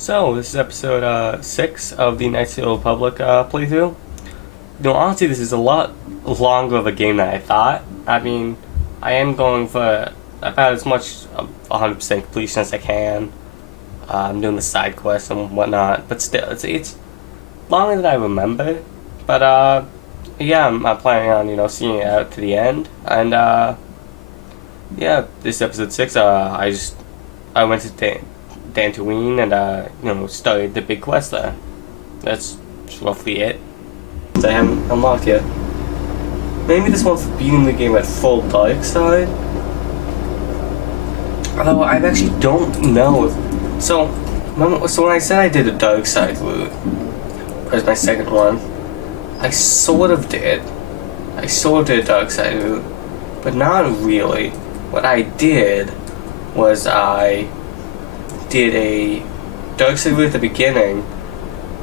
So, this is episode 6 of the Knights of the Old Republic playthrough. Honestly, this is a lot longer of a game than I thought. I mean, I am going for about as much of 100% completion as I can. I'm doing the side quests and whatnot, but still, it's longer than I remember. But, yeah, I'm planning on, seeing it out to the end. And, yeah, this is episode 6. I went to Dantooine and started the big quest there. That's roughly it. I haven't unlocked yet. Maybe this one's beating the game at full dark side. Although I actually don't know if so when I said I did a dark side route as my second one, I sort of did. I sort of did a dark side route, but not really. What I did was I did a dark side route at the beginning,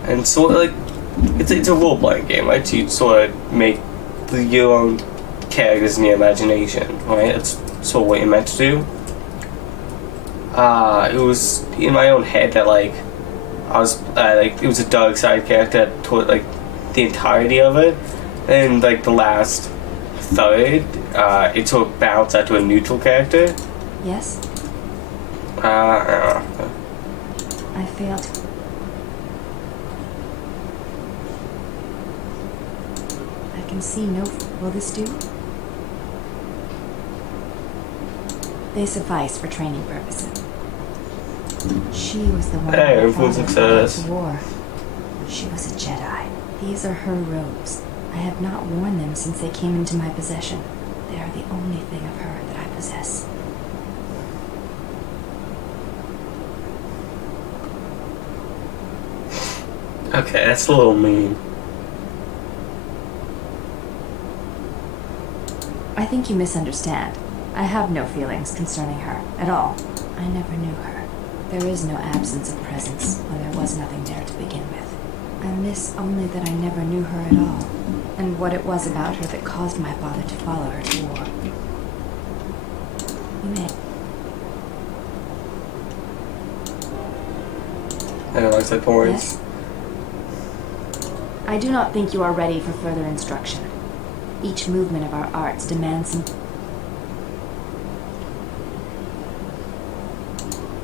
and sort of like it's a role playing game, right? So you sort of make your own characters in your imagination, right? That's sort of what you're meant to do. It was in my own head that I was it was a dark side character toward the entirety of it, and the last third, it sort of bounced out to a neutral character. Yes? I I failed. I can see no... Will this do? They suffice for training purposes. She was the one Hey, who full fought success. the war. She was a Jedi. These are her robes. I have not worn them since they came into my possession. They are the only thing of her that I possess. Okay, that's a little mean. I think you misunderstand. I have no feelings concerning her at all. I never knew her. There is no absence of presence when there was nothing there to begin with. I miss only that I never knew her at all, and what it was about her that caused my father to follow her to war. You may... I don't like that points. Yes? I do not think you are ready for further instruction. Each movement of our arts demands some...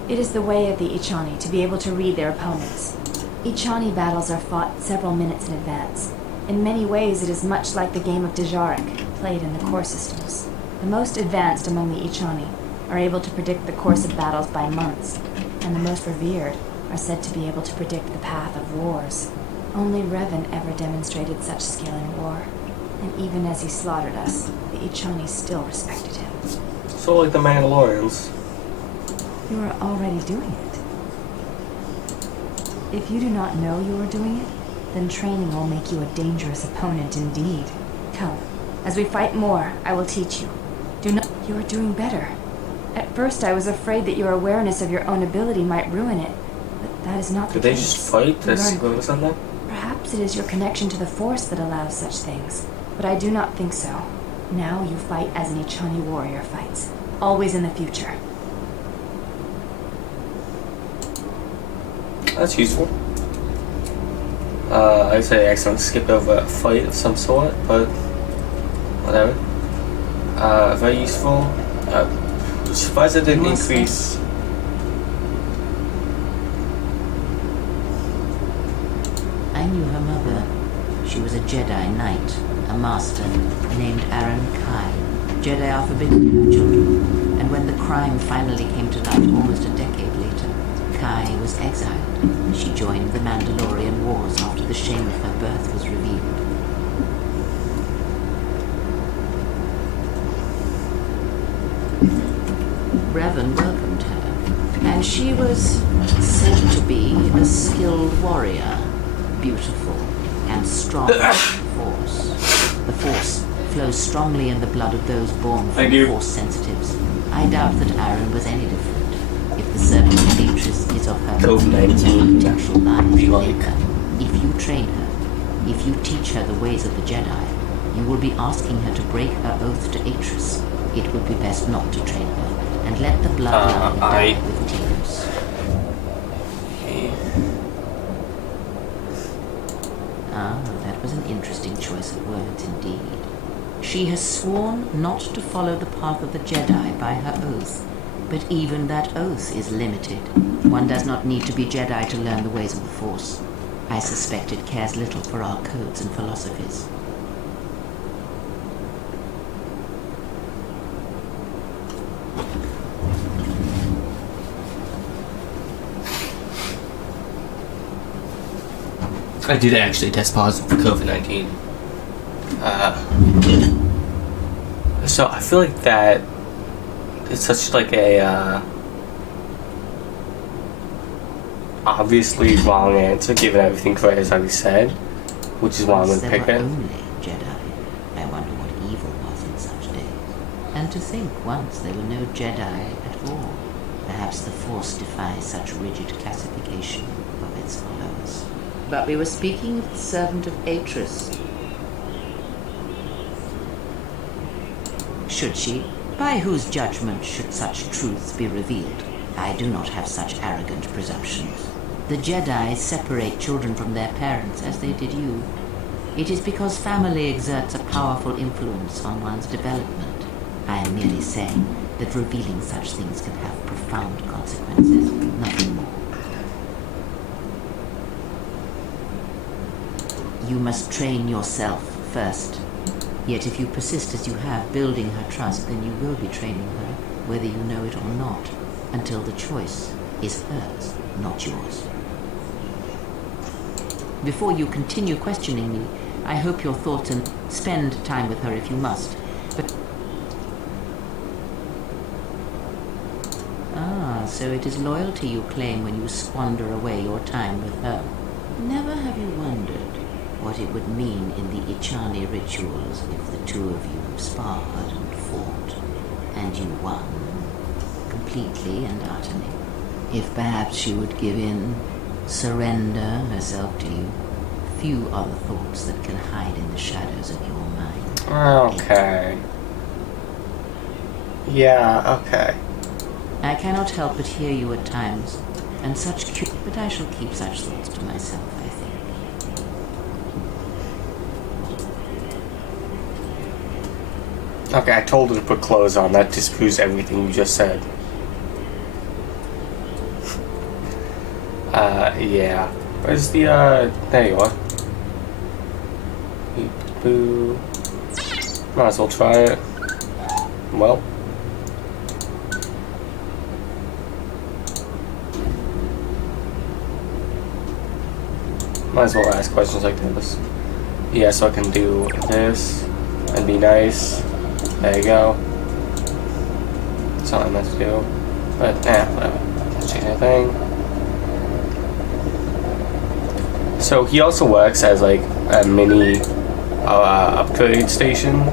It is the way of the Ichani to be able to read their opponents. Ichani battles are fought several minutes in advance. In many ways, it is much like the game of Dejarik, played in the core systems. The most advanced among the Ichani are able to predict the course of battles by months, and the most revered are said to be able to predict the path of wars. Only Revan ever demonstrated such skill in war, and even as he slaughtered us, the Ichani still respected him. So like the Mandalorians. You are already doing it. If you do not know you are doing it, then training will make you a dangerous opponent indeed. Come, as we fight more, I will teach you. Do not... You are doing better. At first I was afraid that your awareness of your own ability might ruin it, but that is not the Did they case. just fight to go with something? Perhaps it is your connection to the Force that allows such things, but I do not think so. Now you fight as an Ichani warrior fights, always in the future. That's useful. I'd say I accidentally skipped over a fight of some sort, but whatever. Very useful. Surprised it didn't increase. I knew her mother. She was a Jedi Knight, a master, named Aaron Kai. Jedi are forbidden to have children, and when the crime finally came to light almost a decade later, Kai was exiled. She joined the Mandalorian Wars after the shame of her birth was revealed. Revan welcomed her, and she was said to be a skilled warrior, beautiful and strong with the Force. The Force flows strongly in the blood of those born from Force sensitives. I doubt that Aaron was any different. If the servant of Beatrice is of her COVID-19. artificial line, Be like. if you train her, if you teach her the ways of the Jedi, you will be asking her to break her oath to Atris. It would be best not to train her, and let the bloodline die with tears. Okay. Ah, that was an interesting choice of words indeed. She has sworn not to follow the path of the Jedi by her oath, but even that oath is limited. One does not need to be Jedi to learn the ways of the Force. I suspect it cares little for our codes and philosophies. I did actually test positive for COVID-19. So I feel like that it's such like a obviously wrong answer given everything Claire has already said, which is why I'm Once gonna there pick were it. only Jedi. I wonder what evil was in such days. And to think once there were no Jedi at all. Perhaps the Force defies such rigid classification of its followers. But we were speaking of the servant of Atris. Should she? By whose judgment should such truths be revealed? I do not have such arrogant presumptions. The Jedi separate children from their parents as they did you. It is because family exerts a powerful influence on one's development. I am merely saying that revealing such things can have profound consequences, nothing more. You must train yourself first. Yet if you persist as you have, building her trust, then you will be training her, whether you know it or not, until the choice is hers, not yours. Before you continue questioning me, I hope your thoughts and spend time with her if you must. But so it is loyalty you claim when you squander away your time with her. Never have you wondered what it would mean in the Ichani rituals if the two of you sparred and fought, and you won, completely and utterly. If perhaps she would give in, surrender herself to you, few are the thoughts that can hide in the shadows of your mind. Okay. Yeah, okay. I cannot help but hear you at times, and but I shall keep such thoughts to myself, I think. Okay, I told her to put clothes on. That disproves everything you just said. Yeah. Where's the, there you are. Boo. Might as well try it. Well. Might as well ask questions like this. Yeah, so I can do this and be nice. There you go. That's all I meant to do. But, whatever. Can't change anything. So he also works as like a mini upgrade station,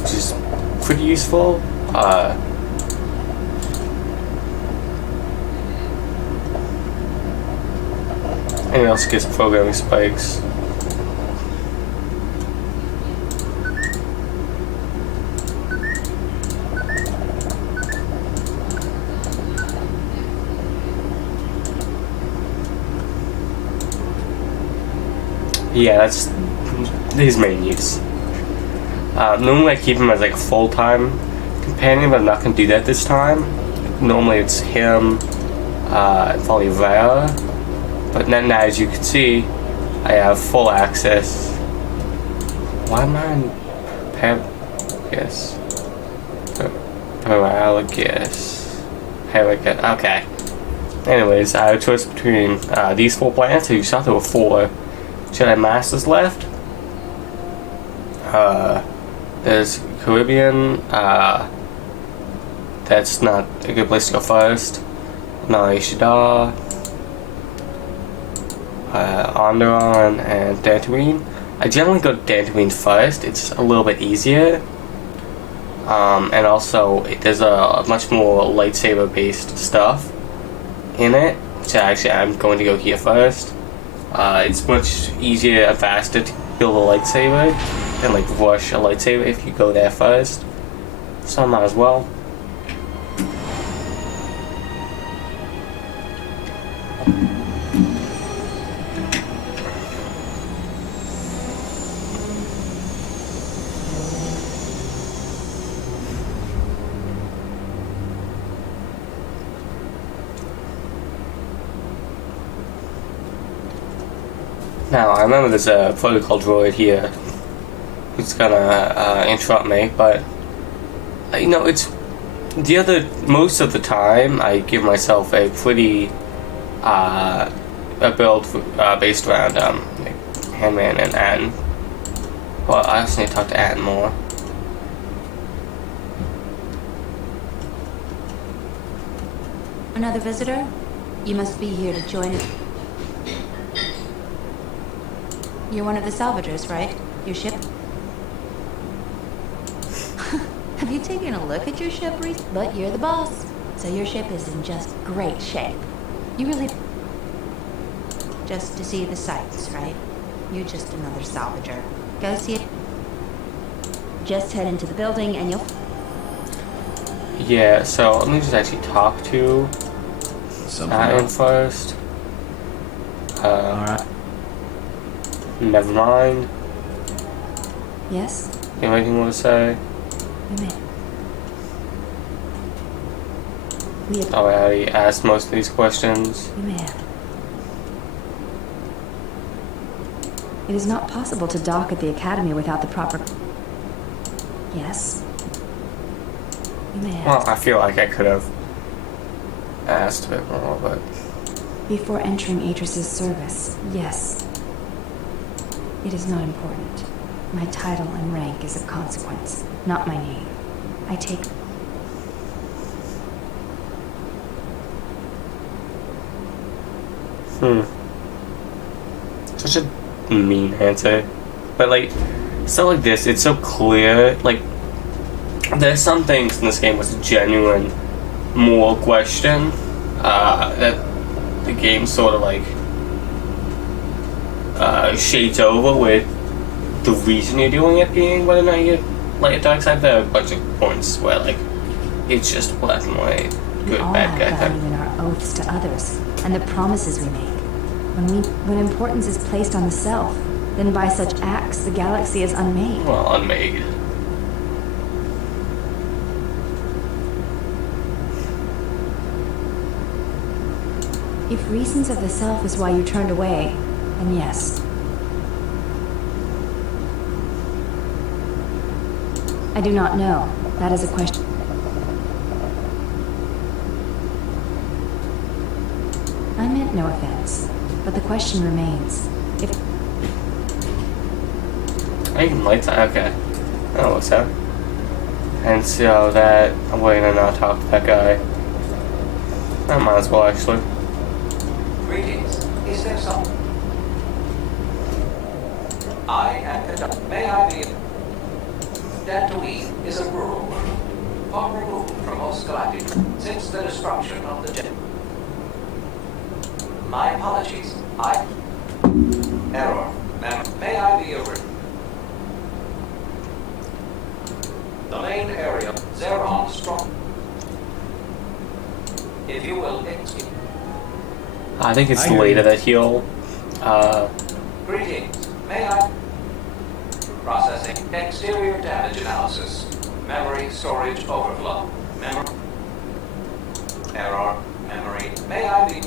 which is pretty useful. And he also gets programming spikes. Yeah, that's his main use. Normally I keep him as like a full-time companion, but I'm not gonna do that this time. Normally it's him, and probably Vera. But then now, as you can see, I have full access. Why am I on Paragus? Paragus. Okay. Anyways, I have a choice between these 4 planets. So you saw there were 4 Jedi Masters left. There's Caribbean. That's not a good place to go first. Nari Shaddaa. Onderon and Dantooine. I generally go to Dantooine first. It's a little bit easier, and also there's a much more lightsaber based stuff in it, so actually I'm going to go here first. It's much easier and faster to build a lightsaber than like rush a lightsaber if you go there first, so I might as well. Now, I remember there's a protocol droid here who's gonna interrupt me, but you know, it's most of the time I give myself a pretty a build based around like Handman and Ann. Well, I also need to talk to Ann more. Another visitor? You must be here to join it. You're one of the salvagers, right? Your ship? Have you taken a look at your ship, Reese? But you're the boss, so your ship is in just great shape. You really... Just to see the sights, right? You're just another salvager. Go see it. Just head into the building and you'll... Yeah, so let me just actually talk to Ann first. Alright. Never mind. Yes? You have anything you want to say? You may. We have... Oh, I already asked most of these questions. You may have. It is not possible to dock at the Academy without the proper... Yes? You may have. Well, I feel like I could have asked a bit more, but... Before entering Atris's service, yes. It is not important. My title and rank is of consequence, not my name. I take... Such a mean answer. But, like, stuff like this, it's so clear. Like, there's some things in this game with genuine moral question that the game sort of, like, shades over with the reason you're doing it being whether or not you like a dark side. There are a bunch of points where, like, it's just black and white, We good, all bad have guy value thing. in our oaths to others, and the promises we make. When importance is placed on the self, then by such acts the galaxy is unmade. Well, unmade. If reasons of the self is why you turned away, then yes. I do not know. That is a question. I meant no offense, but the question remains. If I even like that. Okay. Oh, what's that? And so that I'm waiting to not talk to that guy. I might as well actually. Greetings. Is there some... I am conduct... May I be... Dantooine is a rural world, far removed from most galactic since the destruction of the Jet. My apologies. Error. May I be over... The main area, Zeron Strong. If you will excuse... I think it's I hear later you. that he'll Greetings. May I... Processing. Exterior damage analysis. Memory storage overflow. Memory... Error. Memory. May I be...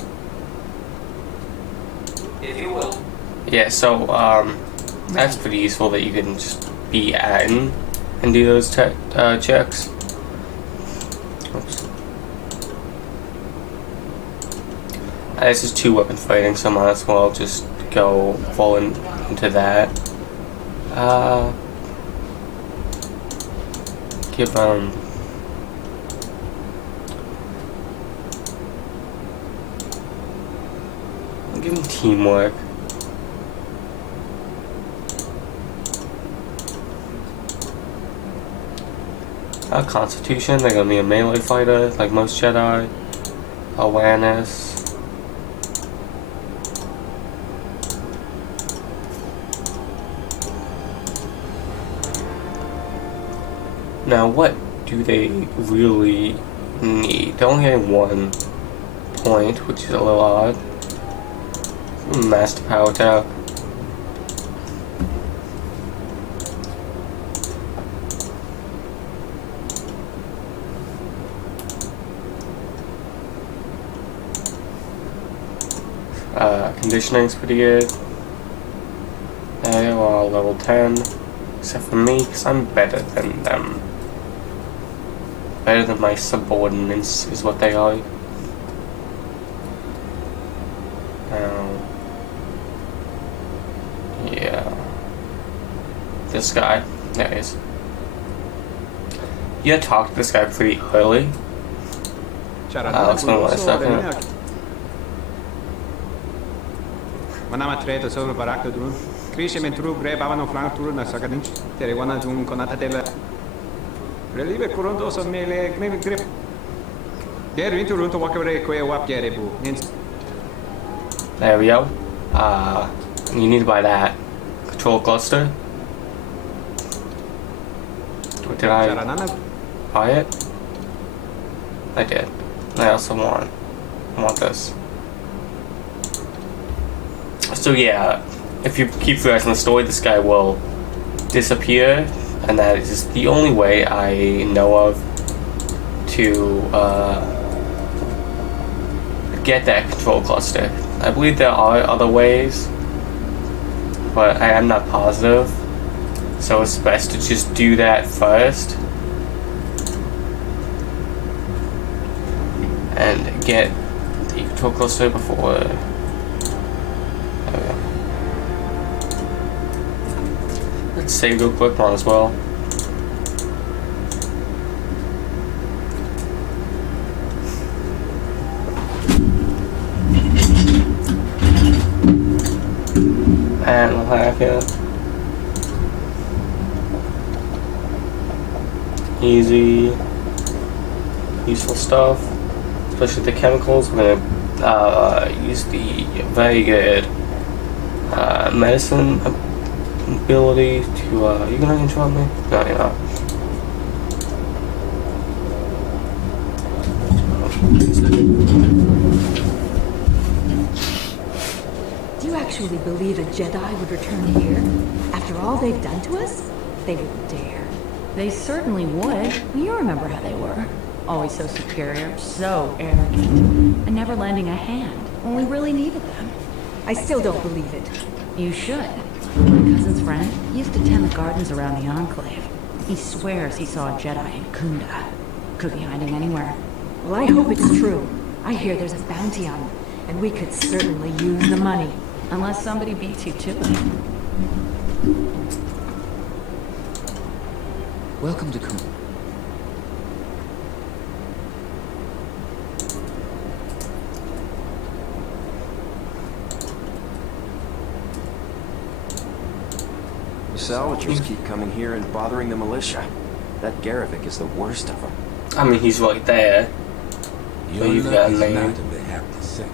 If you will. yeah, so that's pretty useful that you can just be in and do those checks. Oops. This is 2 weapon fighting, so I might as well just go fall into that. Give give him teamwork. Constitution, they're gonna be a melee fighter, like most Jedi. Awareness. Now, what do they really need? They're only getting 1 point, which is a little odd. Master Power Tap. Conditioning's pretty good. They're all level 10, except for me, because I'm better than them. Better than my subordinates is what they are. Yeah. This guy. There he is. You had talked to this guy pretty early. Let's go on a second. Manama treto sobre barakto dun. Krishe mentru gre babano flank turu na sakadin. Tere wana jum konata tela. Relive kurondo so mele gnemi grip. Der winter runto wakere koe wap gerebu. There we go. You need to buy that control cluster. Did I buy it? I did. I also want this. So yeah, if you keep progressing the story, this guy will disappear, and that is the only way I know of to get that control cluster. I believe there are other ways, but I am not positive, so it's best to just do that first and get the control cluster before. Let's save real quick one as well. And we'll have it. Easy, useful stuff, especially the chemicals. We're gonna use the very good medicine ability to. You gonna interrupt me? No, you're not. Do you actually believe a Jedi would return here? After all they've done to us? They wouldn't dare. They certainly would. You remember how they were. Always so superior, so arrogant, and never lending a hand when we really needed them. I still don't believe it. You should. My cousin's friend used to tend the gardens around the Enclave. He swears he saw a Jedi in Kunda. Could be hiding anywhere. Well, I hope it's true. I hear there's a bounty on him, and we could certainly use the money. Unless somebody beats you to it. Welcome to Kunda. The salvagers keep coming here and bothering the militia. That Garevik is the worst of them. I mean, he's right there. Your You've luck got is me. not of the haptic.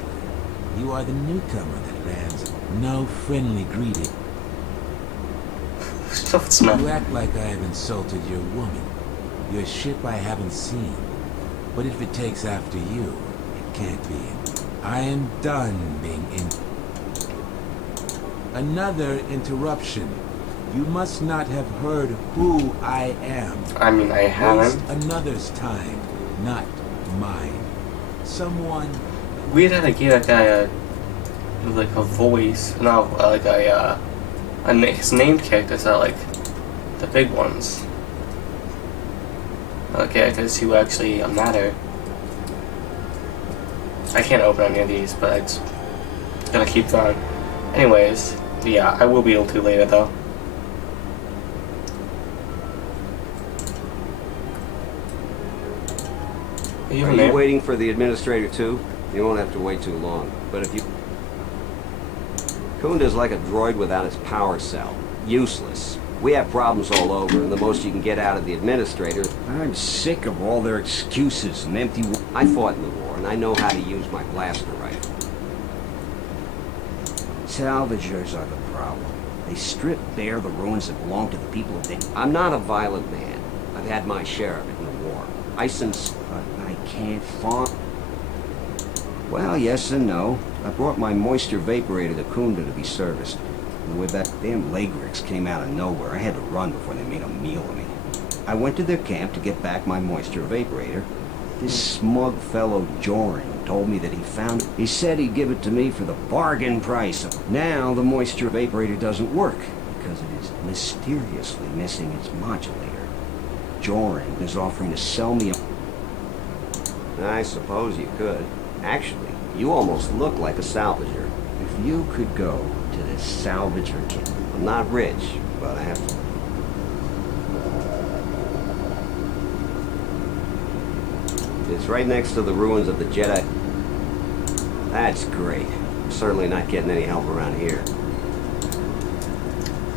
You are the newcomer that lands no friendly greeting. No, it's not. You act like I have insulted your woman, your ship I haven't seen. But if it takes after you, it can't be. I am done being in. Another interruption. You must not have heard who I am. I mean, I haven't. Waste another's time, not mine. Someone. Weird how they gave that guy like a voice, no, like his named characters are like the big ones. Characters who actually matter. I can't open any of these, but it's gonna keep trying. Anyways, yeah, I will be able to later though. Are you waiting for the administrator too? You won't have to wait too long. But if you... Kunda's like a droid without its power cell. Useless. We have problems all over, and the most you can get out of the administrator... I'm sick of all their excuses and empty... I fought in the war, and I know how to use my blaster rifle. Salvagers are the problem. They strip bare the ruins that belong to the people of the... I'm not a violent man. I've had my share of it in the war. I can't find... Well, yes and no. I brought my moisture vaporator to Kunda to be serviced. And with that damn Lagrix came out of nowhere, I had to run before they made a meal of me. I went to their camp to get back my moisture vaporator. This smug fellow Joran told me that he found it. He said he'd give it to me for the bargain price. Now the moisture vaporator doesn't work. because it is mysteriously missing its modulator. Joran is offering to sell me a... I suppose you could. Actually, you almost look like a salvager. If you could go to this salvager kit. I'm not rich, but I have to... It's right next to the ruins of the Jedi. That's great. I'm certainly not getting any help around here.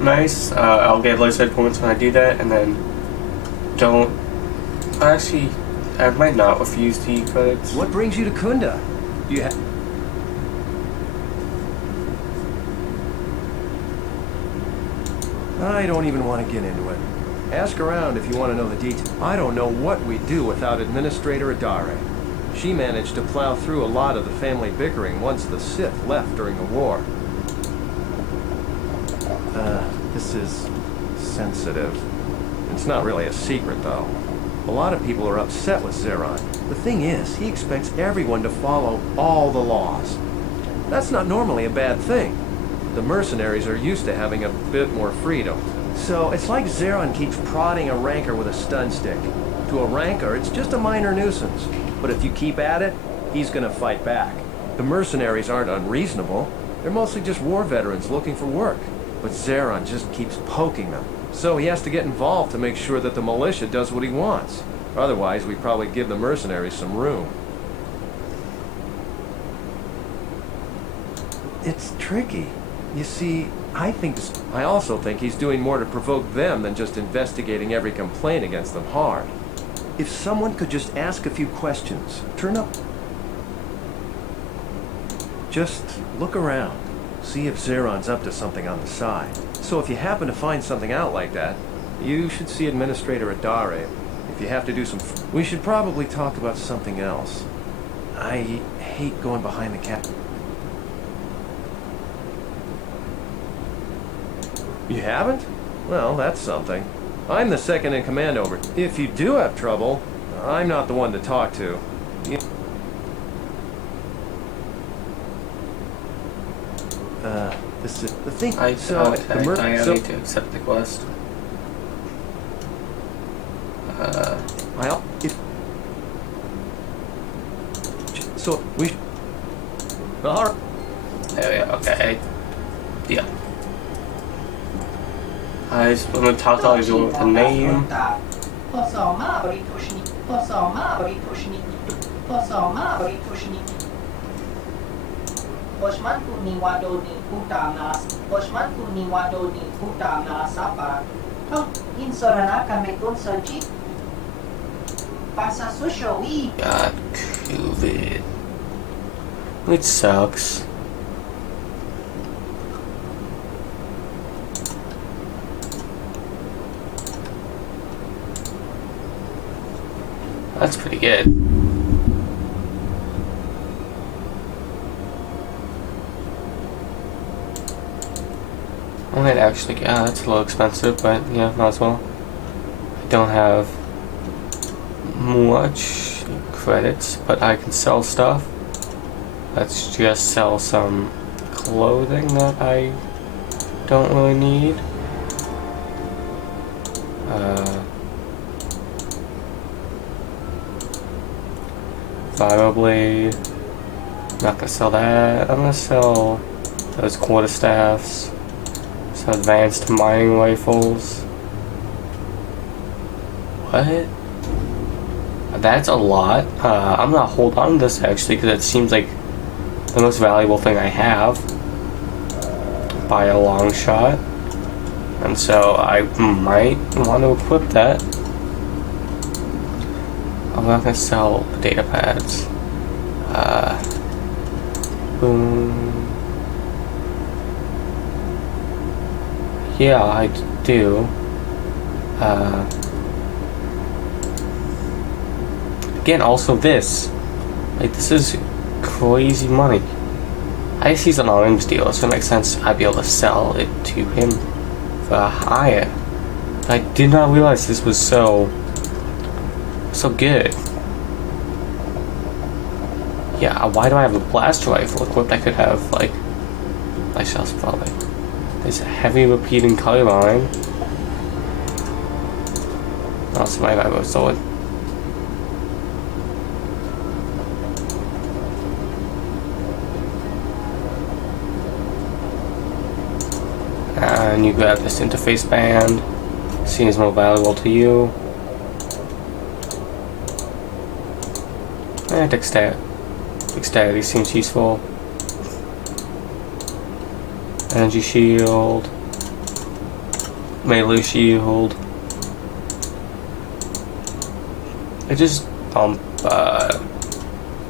Nice. I'll get low side points when I do that, and then don't. Actually, I might not refuse to eat credits. What brings you to Kunda? You have... I don't even want to get into it. Ask around if you want to know the details. I don't know what we'd do without Administrator Adare. She managed to plow through a lot of the family bickering once the Sith left during the war. This is sensitive. It's not really a secret, though. A lot of people are upset with Zeron. The thing is, he expects everyone to follow all the laws. That's not normally a bad thing. The mercenaries are used to having a bit more freedom. So it's like Zeron keeps prodding a rancor with a stun stick. To a rancor, it's just a minor nuisance. But if you keep at it, he's gonna fight back. The mercenaries aren't unreasonable. They're mostly just war veterans looking for work. But Zeron just keeps poking them. So he has to get involved to make sure that the militia does what he wants. Otherwise, we probably give the mercenaries some room. It's tricky. You see, I also think he's doing more to provoke them than just investigating every complaint against them hard. If someone could just ask a few questions, turn up. Just look around. See if Zeron's up to something on the side. So if you happen to find something out like that, you should see Administrator Adare. If you have to do some... We should probably talk about something else. I hate going behind the cap... You haven't? Well, that's something. I'm the second in command over. If you do have trouble, I'm not the one to talk to. This is the thing. I need to accept the quest. So we. Alright. There we go. Okay. Yeah. I'm gonna talk to all these with a name. Bosman Niwado ni Utamas, Bosman Niwado ni Utamas apa? Insorana kametun soji. Pasa sushowi. Got COVID. Which sucks. That's pretty good. I might actually, that's a little expensive, but yeah, might as well. I don't have much credits, but I can sell stuff. Let's just sell some clothing that I don't really need. Vibroblade. Not gonna sell that. I'm gonna sell those quarterstaffs. Some advanced mining rifles. What? That's a lot. I'm gonna hold on to this actually because it seems like the most valuable thing I have by a long shot. And so I might want to equip that. I'm not gonna sell data pads. Boom. Yeah, I do. Again, also this. Like, this is crazy money. I see he's an arms deal, so it makes sense I'd be able to sell it to him for higher. I did not realize this was so good. Yeah, why do I have a blaster rifle equipped? I could have, like, my shells probably. There's a heavy repeating color line. Oh, somebody got a sword. And you grab this interface band. Seems more valuable to you. And dexterity seems useful. Energy shield. Melee shield. I just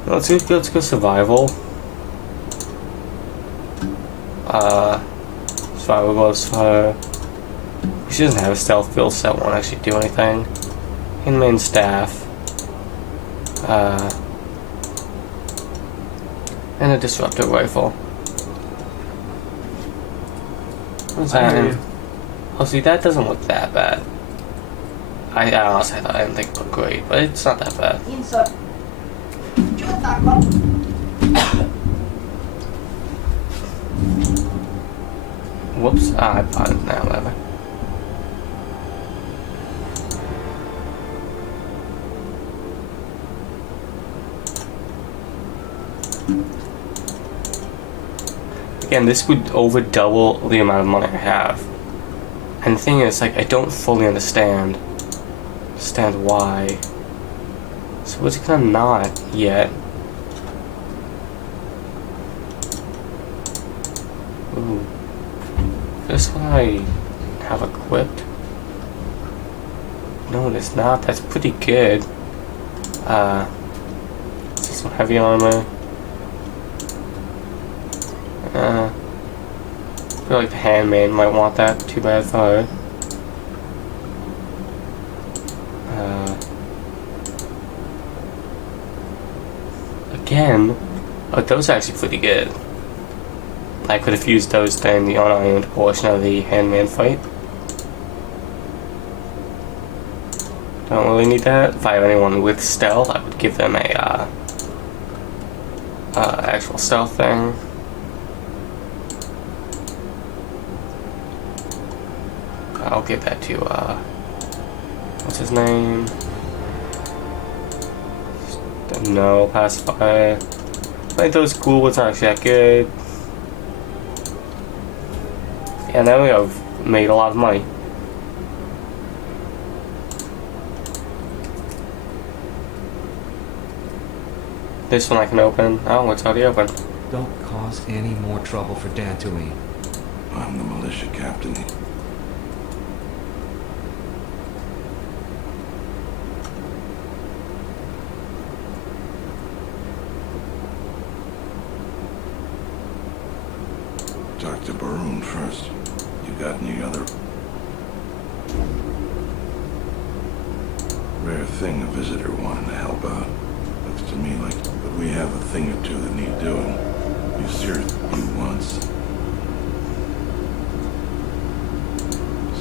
let's go survival. Survival gloves for her. She doesn't have a stealth build, so that won't actually do anything. Handmaiden staff. And a disruptor rifle. What's that? Oh, see, that doesn't look that bad. I honestly thought I didn't think it looked great, but it's not that bad. Insert. Takot. Whoops. I bought it now, whatever. Again, this would over double the amount of money I have. And the thing is, like, I don't fully understand why. So it's gonna not yet. Ooh. This one I have equipped. No, it is not. That's pretty good. See some heavy armor. I feel like the handmaid might want that. Too bad for her. Again, those are actually pretty good. I could have used those during the unironed portion of the handman fight. Don't really need that. If I have anyone with stealth, I would give them a actual stealth thing. I'll give that to what's his name? No, pacify. I think those cool ones aren't actually that good. Yeah, now we have made a lot of money. This one I can open. Oh, it's already open. Don't cause any more trouble for Dantooine. I'm the militia captain. Talk to Baroon first. You got any other rare thing a visitor wanting to help out? Looks to me like that we have a thing or two that need doing. You serious? You once.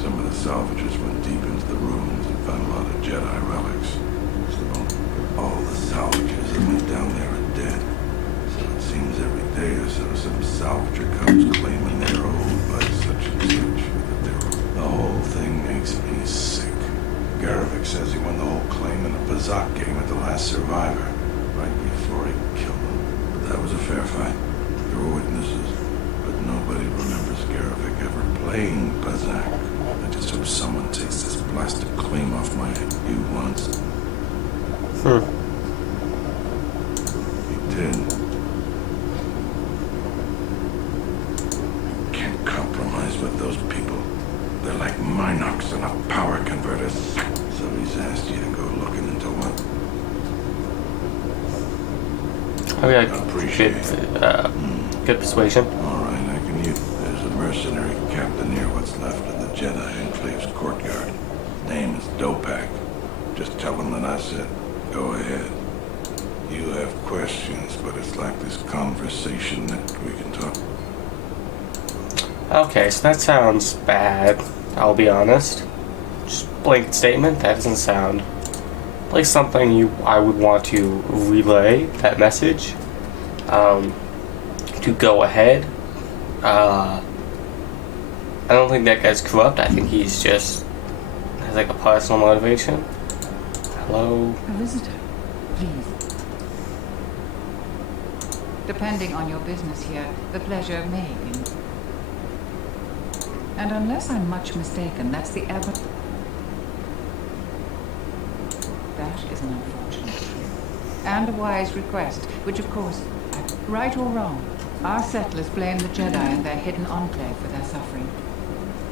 Some of the salvagers went deep into the ruins and found a lot of Jedi relics. So all the salvagers that went down there are dead. So it seems every day or so some salvager comes claiming they're owned by such and such. The whole thing makes me sick. Garvik says he won the whole claim in a Bazak game at the last survivor, right before he killed him. But that was a fair fight. There were witnesses, but nobody remembers Garvik ever playing Bazak. I just hope someone takes this blasted claim off my head. You once. He did. You can't compromise with those people. They're like Minox and a power converter. So he's asked you to go looking into what? Oh yeah, appreciate good persuasion. Alright, I can use. There's a mercenary captain near what's left of the Jedi Enclave's courtyard. His name is Dopak. Just tell him that I said, go ahead. You have questions, but it's like this conversation that we can talk. Okay, so that sounds bad, I'll be honest. Just blanket statement, that doesn't sound like something I would want to relay that message. To go ahead. I don't think that guy's corrupt. I think he's just has like a personal motivation. Hello. A visitor, please. Depending on your business here, the pleasure may be. And unless I'm much mistaken, that's the evidence. That is an unfortunate truth. And a wise request, which of course, right or wrong, our settlers blame the Jedi and their hidden enclave for their suffering.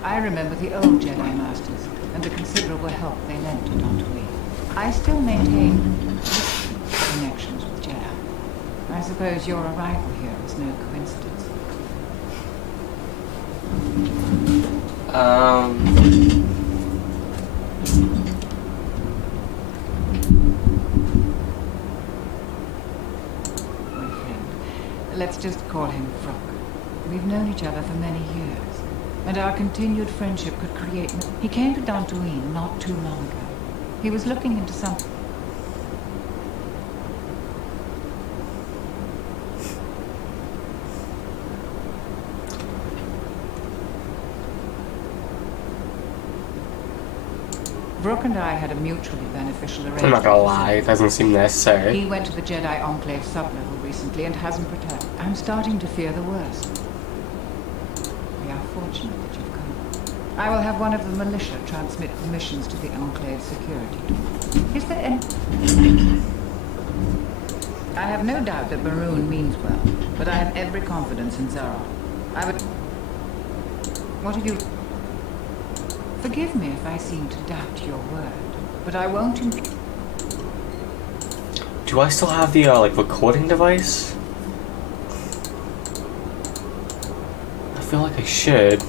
I remember the old Jedi Masters and the considerable help they lent to Dantooine. I still maintain connections with Jedi. I suppose your arrival here is no coincidence. My friend, let's just call him Frog. We've known each other for many years, and our continued friendship could create... He came to Dantooine not too long ago. He was looking into something. Brooke and I had a mutually beneficial arrangement. I'm not gonna lie, it doesn't seem necessary. He went to the Jedi Enclave sublevel recently and hasn't returned. I'm starting to fear the worst. We are fortunate that you've come. I will have one of the militia transmit permissions to the Enclave security. Is there any... I have no doubt that Maroon means well, but I have every confidence in Zara. I would... What have you... Forgive me if I seem to doubt your word, but I won't... Do I still have the, like, recording device? I feel like I should.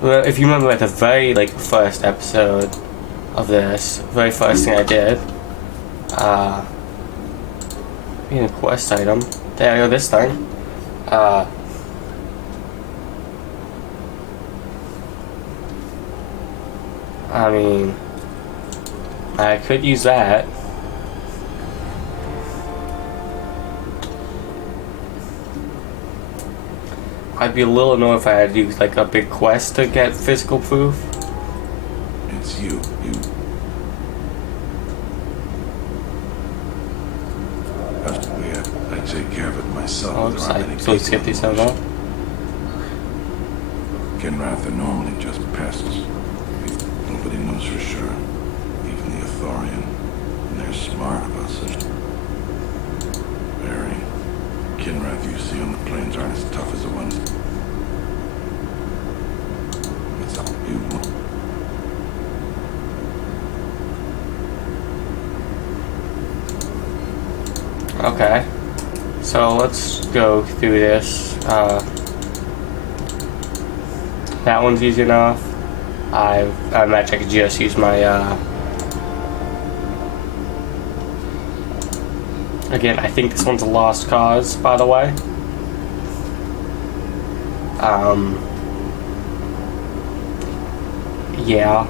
Well, if you remember at the very, like, first episode of this, very first thing I did, being a quest item. There I go this time. I mean, I could use that. I'd be a little annoyed if I had to use like a big quest to get physical proof. It's you. I take care of it myself. Oops, I totally skipped these over. Kinrath are normally just pests. Nobody knows for sure. Even the Ithorian. And they're smart about such... Very. Kinrath you see on the plains aren't as tough as the ones... It's up to you. Okay. So let's go through this. That one's easy enough. I imagine I could just use my, again, I think this one's a lost cause, by the way. Yeah.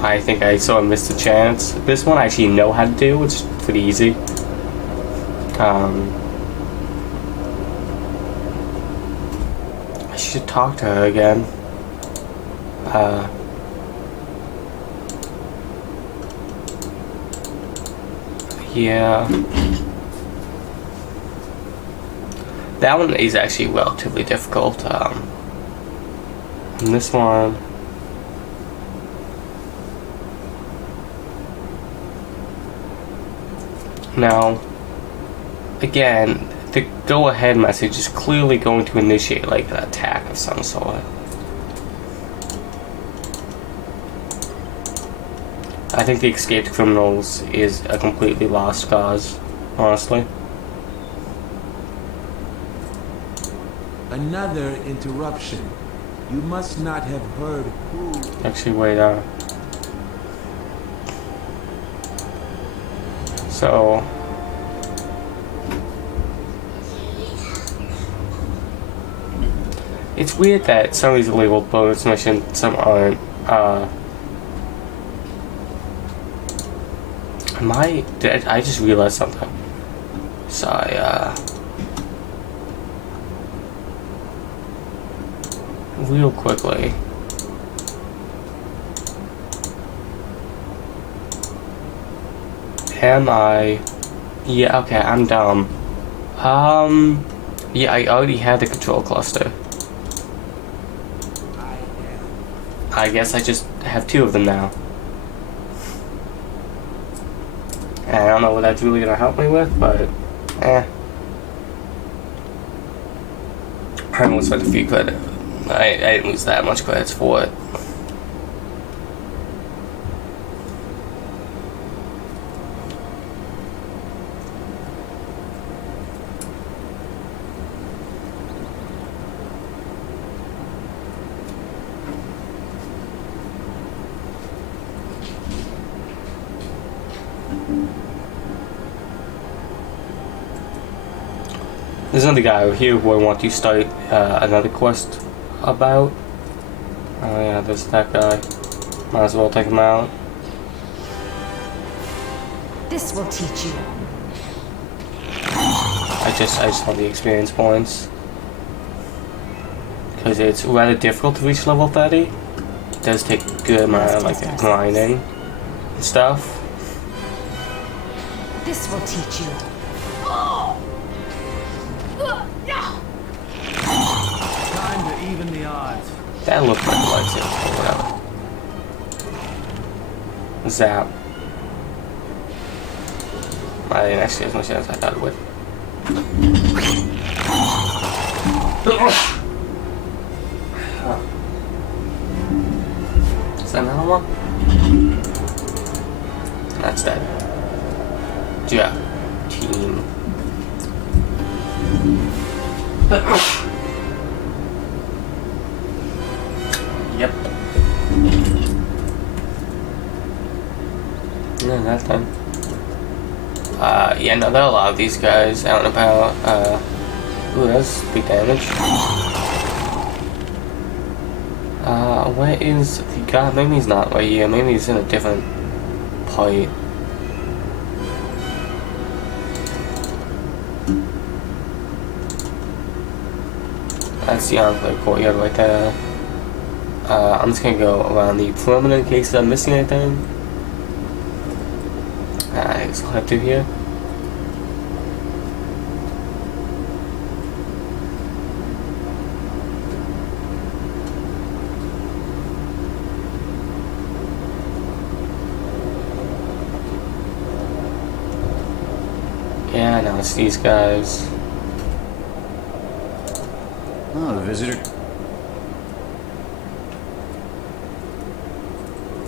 I think I sort of missed a chance. This one I actually know how to do, which is pretty easy. I should talk to her again. Yeah. That one is actually relatively difficult. And this one... Now, again, the go-ahead message is clearly going to initiate like an attack of some sort. I think the escaped criminals is a completely lost cause, honestly. Another interruption. You must not have heard who... Actually, wait, so... It's weird that some of these illegal bonus missions, some aren't, I just realized something. Sorry, real quickly. Am I? Yeah, okay, I'm dumb. Yeah, I already had the control cluster. I guess I just have 2 of them now. And I don't know what that's really gonna help me with, but I almost spent a few credits. I didn't lose that much credits for it. There's another guy over here who I want to start another quest about. Oh yeah, there's that guy. Might as well take him out. This will teach you. I just want the experience points. Because it's rather difficult to reach level 30. It does take a good amount of like grinding and stuff. This will teach you. Time to even the odds. That looked like a lightsaber or whatever. Zap. I didn't actually as much as I thought it would. Is that another one? That's that. Yeah. Team. Yep. Yeah, that time. Yeah, no, there are a lot of these guys out and about. Ooh, that's big damage. Where is the guy? Maybe he's not right here. Maybe he's in a different part. That's the Enclave courtyard right there. I'm just gonna go around the perimeter in case I'm missing anything. I guess I'll have to here. Yeah, now it's these guys. Oh, a visitor.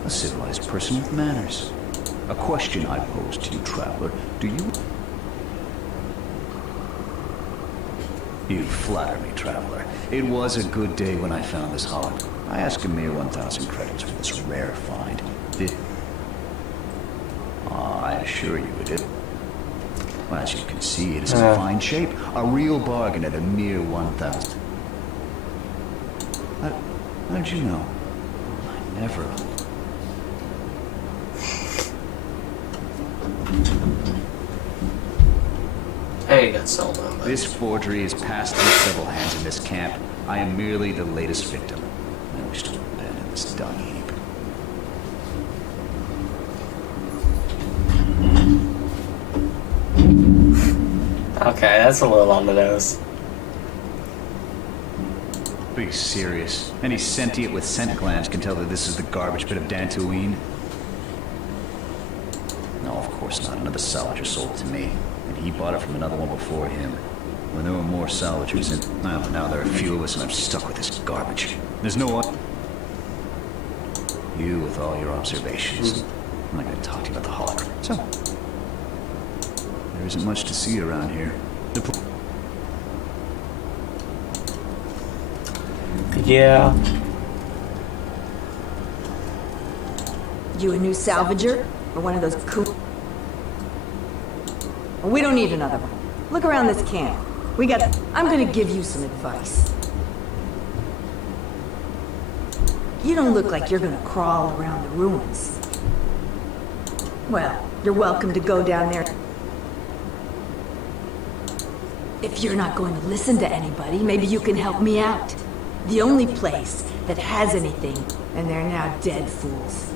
A civilized person with manners. A question I pose to you, traveler. Do you... You flatter me, traveler. It was a good day when I found this holoc. I ask a mere 1,000 credits for this rare find. I assure you it is. Well, as you can see, it is in fine shape. A real bargain at a mere 1,000. How did you know? I never... Hey, got sold on. This forgery has passed through several hands in this camp. I am merely the latest victim. I wish to abandon this dung heap. Okay, that's a little on the nose. Be serious. Any sentient with scent glands can tell that this is the garbage pit of Dantooine. No, of course not. Another salvager sold it to me. And he bought it from another one before him. When there were more salvagers in... Well, now there are a few of us and I'm stuck with this garbage. There's no one... You with all your observations. I'm not going to talk to you about the hologram. So... There isn't much to see around here. Yeah. You a new salvager? Or one of those cool... We don't need another one. Look around this camp. We got... I'm gonna give you some advice. You don't look like you're gonna crawl around the ruins. Well, you're welcome to go down there. If you're not going to listen to anybody, maybe you can help me out. The only place that has anything, and they're now dead fools.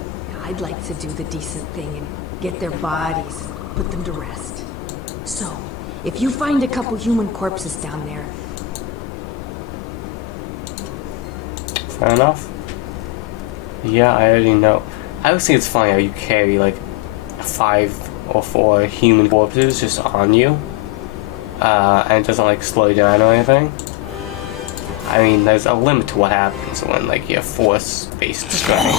I'd like to do the decent thing and get their bodies, put them to rest. So, if you find a couple human corpses down there... Fair enough. Yeah, I already know. I always think it's funny how you carry like 5 or 4 human corpses just on you. And it doesn't like slow you down or anything. I mean, there's a limit to what happens when like you have force-based strength.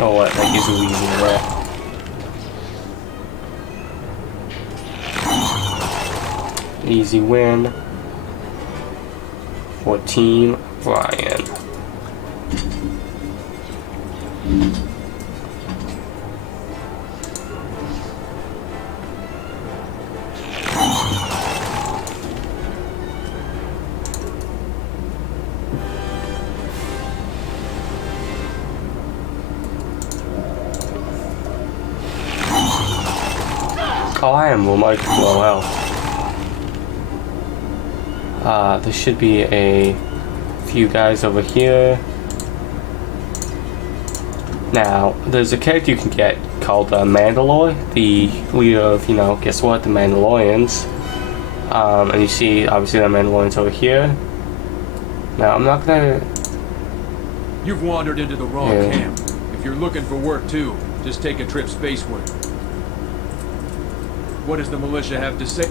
Or what, like is easy there. Easy win for Team Brian. Oh, I am remote low health. There should be a few guys over here. Now, there's a character you can get called Mandalore, the leader of, you know, guess what, the Mandalorians. And you see, obviously, the Mandalorians over here. Now, I'm not gonna... You've wandered into the wrong camp. If you're looking for work too, just take a trip spaceward. What does the militia have to say?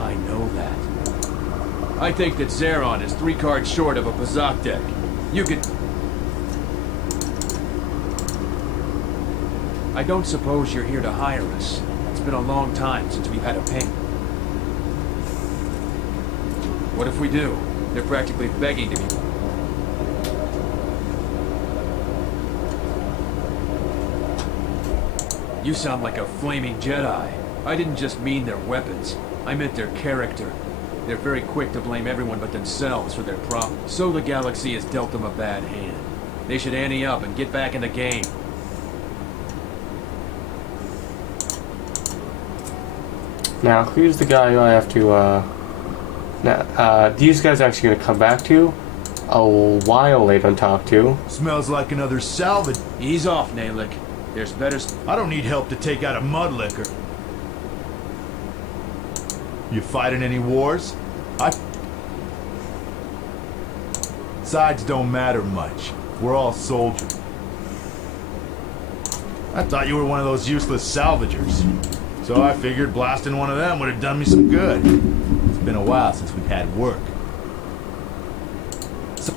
I know that. I think that Zeron is 3 cards short of a Pazak deck. You could... I don't suppose you're here to hire us. It's been a long time since we've had a ping. What if we do? They're practically begging to be... You sound like a flaming Jedi. I didn't just mean their weapons. I meant their character. They're very quick to blame everyone but themselves for their problems. So the galaxy has dealt them a bad hand. They should ante up and get back in the game. Now, who's the guy I have to, these guys are actually gonna come back to a while later and talk to. Smells like another salvage. Ease off, Nalik. There's better... I don't need help to take out a mud licker. You fighting any wars? Sides don't matter much. We're all soldiers. I thought you were one of those useless salvagers. So I figured blasting one of them would have done me some good. It's been a while since we've had work. So,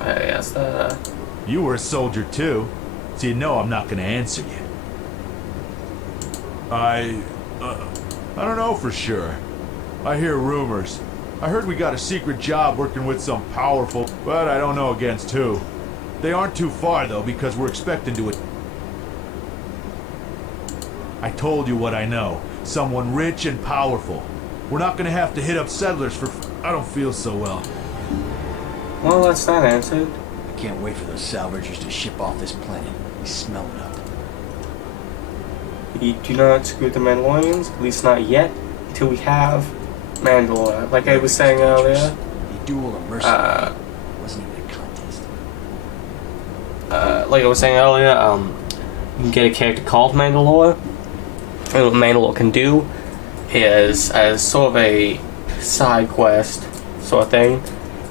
yes, you were a soldier too, so you know I'm not gonna answer you. I don't know for sure. I hear rumors. I heard we got a secret job working with some powerful, but I don't know against who. They aren't too far though, because we're expecting to... I told you what I know. Someone rich and powerful. We're not gonna have to hit up settlers for... I don't feel so well. Well, that's that answered. I can't wait for those salvagers to ship off this planet. They smell it up. We do not screw the Mandalorians, at least not yet, until we have Mandalore. Like I was saying earlier. The duel of mercy wasn't even a contest. Like I was saying earlier, you can get a character called Mandalore. And what Mandalore can do is, as sort of a side quest sort of thing,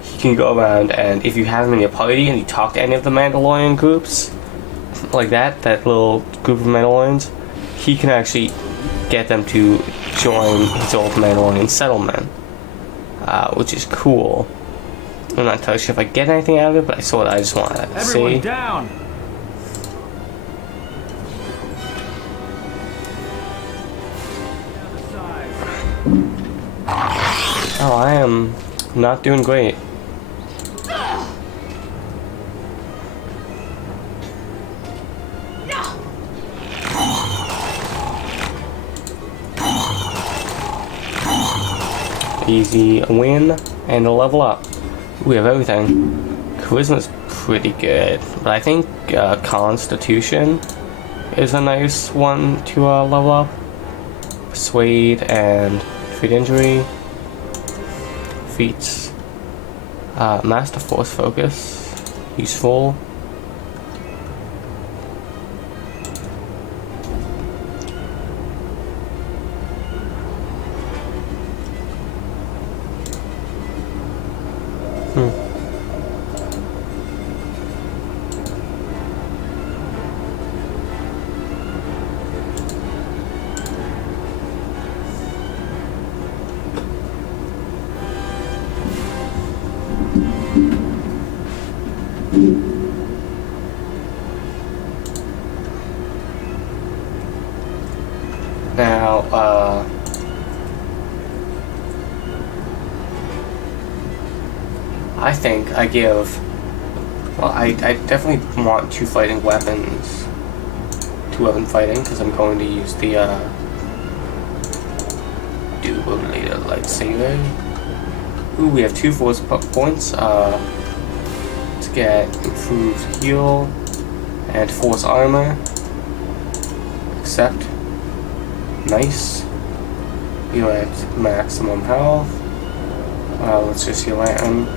he can go around and if you have him in your party and you talk to any of the Mandalorian groups, like that little group of Mandalorians, he can actually get them to join his old Mandalorian settlement, which is cool. I'm not entirely sure if I get anything out of it, but I just want to see. Everyone down! Oh, I am not doing great. Easy win and a level up. We have everything. Charisma's pretty good, but I think Constitution is a nice one to level up. Persuade and treat injury. feats. Master Force Focus, useful. Now, I think I give, well, I definitely want two fighting weapons, two-weapon fighting, because I'm going to use the, dual-related lightsaber. Ooh, we have 2 force points, to get improved heal and force armor. Accept. Nice. Heal at maximum health. Let's just heal him.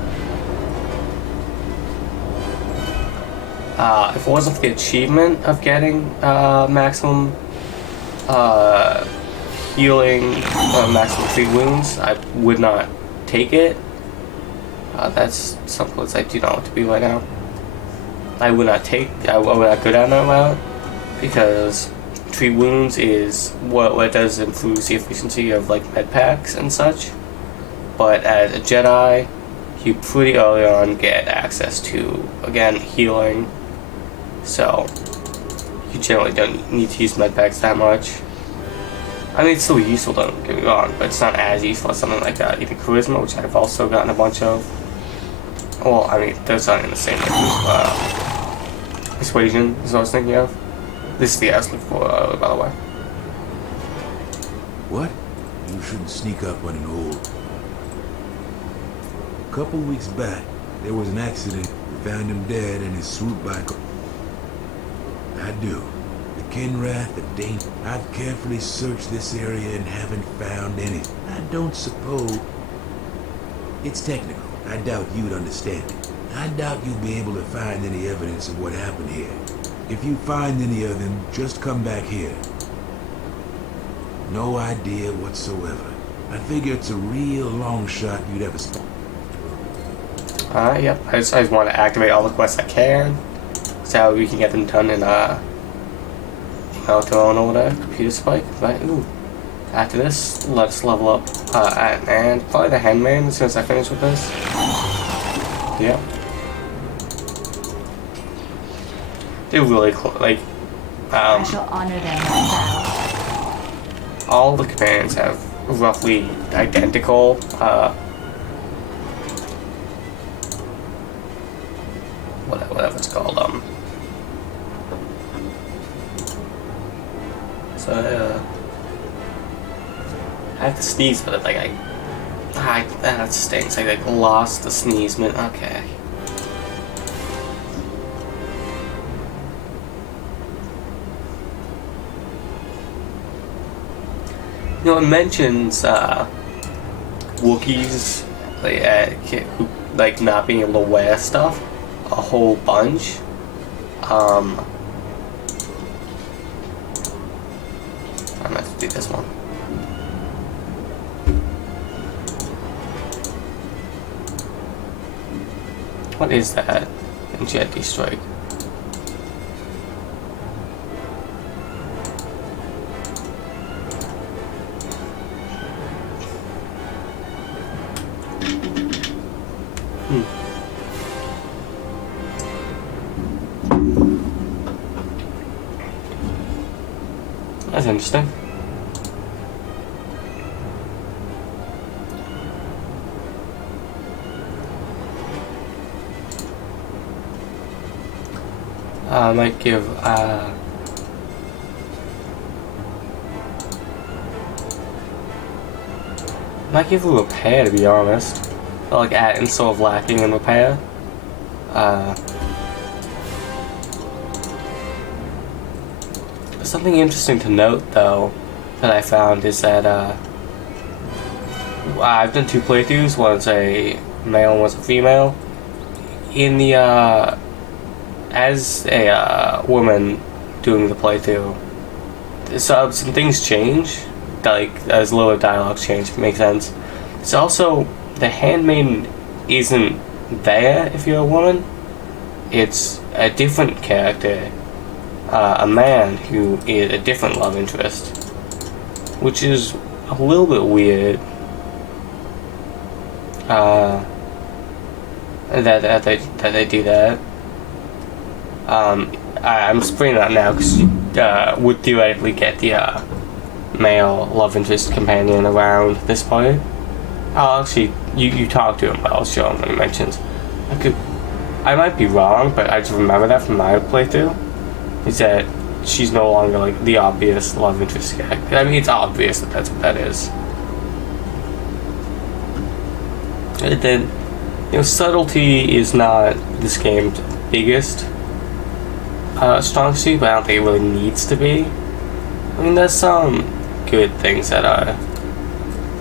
If it wasn't for the achievement of getting maximum healing, maximum 3 wounds, I would not take it. That's something I do not want to be right now. I would not go down that route because 3 wounds is what it does improves the efficiency of like med packs and such. But as a Jedi, you pretty early on get access to, again, healing. So you generally don't need to use med packs that much. I mean, it's still useful, don't get me wrong, but it's not as useful as something like even Charisma, which I've also gotten a bunch of. Well, I mean, those aren't in the same Persuasion is what I was thinking of. This is the I was looking for, by the way. What? You shouldn't sneak up on an old. A couple weeks back, there was an accident. We found him dead and his swoop bike. I do. The Kinrath, the danger. I've carefully searched this area and haven't found any. I don't suppose. It's technical. I doubt you'd understand it. I doubt you'll be able to find any evidence of what happened here. If you find any of them, just come back here. No idea whatsoever. I figure it's a real long shot you'd ever spot. Yep. I just want to activate all the quests I can, so we can get them done in Melatonin or whatever, Computer Spike. Right? Ooh. After this, let's level up, and probably the Handmaiden as soon as I finish with this. Yep. They're really close. Like, I shall honor them in battle. all the companions have roughly identical, whatever it's called, so, I have to sneeze, but like that stinks. I like lost the sneeze, man. Okay. You know, it mentions Wookiees like not being able to wear stuff a whole bunch. I'm gonna have to do this one. What is that? Jetty strike. That's interesting. I might give a repair, to be honest. But like Atton's sort of lacking in repair. Something interesting to note, though, that I found is that I've done 2 playthroughs. One's a male, and one's a female. In the as a woman doing the playthrough, some things change. Like as lower dialogue change, makes sense. It's also the handmaiden isn't there if you're a woman. It's a different character, a man who is a different love interest, which is a little bit weird. That they do that. I'm spraying that now because you would theoretically get the male love interest companion around this point. Oh, actually, you talk to him, but I'll show him when he mentions. I might be wrong, but I just remember that from my playthrough. Is that she's no longer like the obvious love interest character. I mean, it's obvious that that's what that is. And then, subtlety is not this game's biggest strong suit, but I don't think it really needs to be. I mean, there's some good things that are.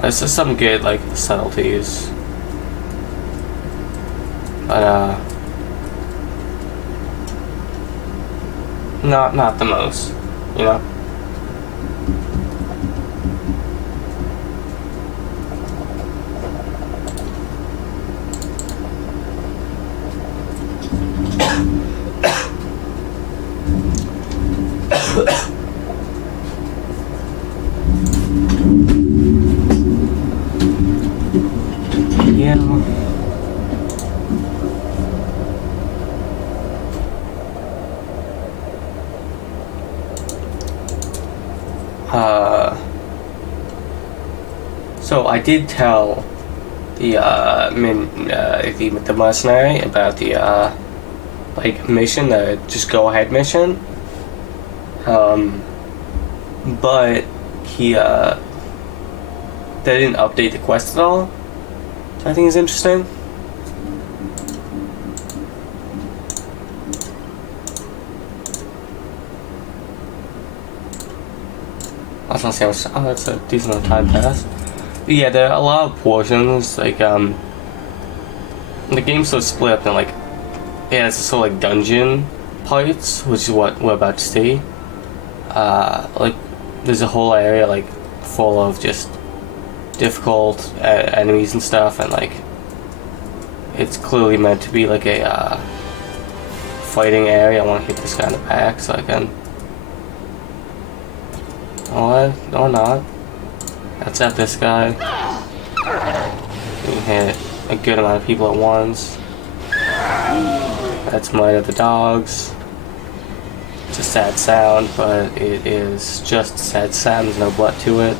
There's just some good like subtleties, but not the most, you know. So I did tell the the mercenary about the like mission, the just go ahead mission. But he they didn't update the quest at all. So I think it's interesting. I was gonna say, oh, that's a decent amount of time passed. But yeah, there are a lot of portions, like, the game's so split up in, like, it has sort of, like, dungeon parts, which is what we're about to see. Like, there's a whole area, like, full of just difficult enemies and stuff, and, like, it's clearly meant to be, like, a, fighting area. I want to hit this guy in the back so I can... Oh, no, not. Let's have this guy. You can hit a good amount of people at once. That's Might of the Dogs. It's a sad sound, but it is just a sad sound. There's no blood to it.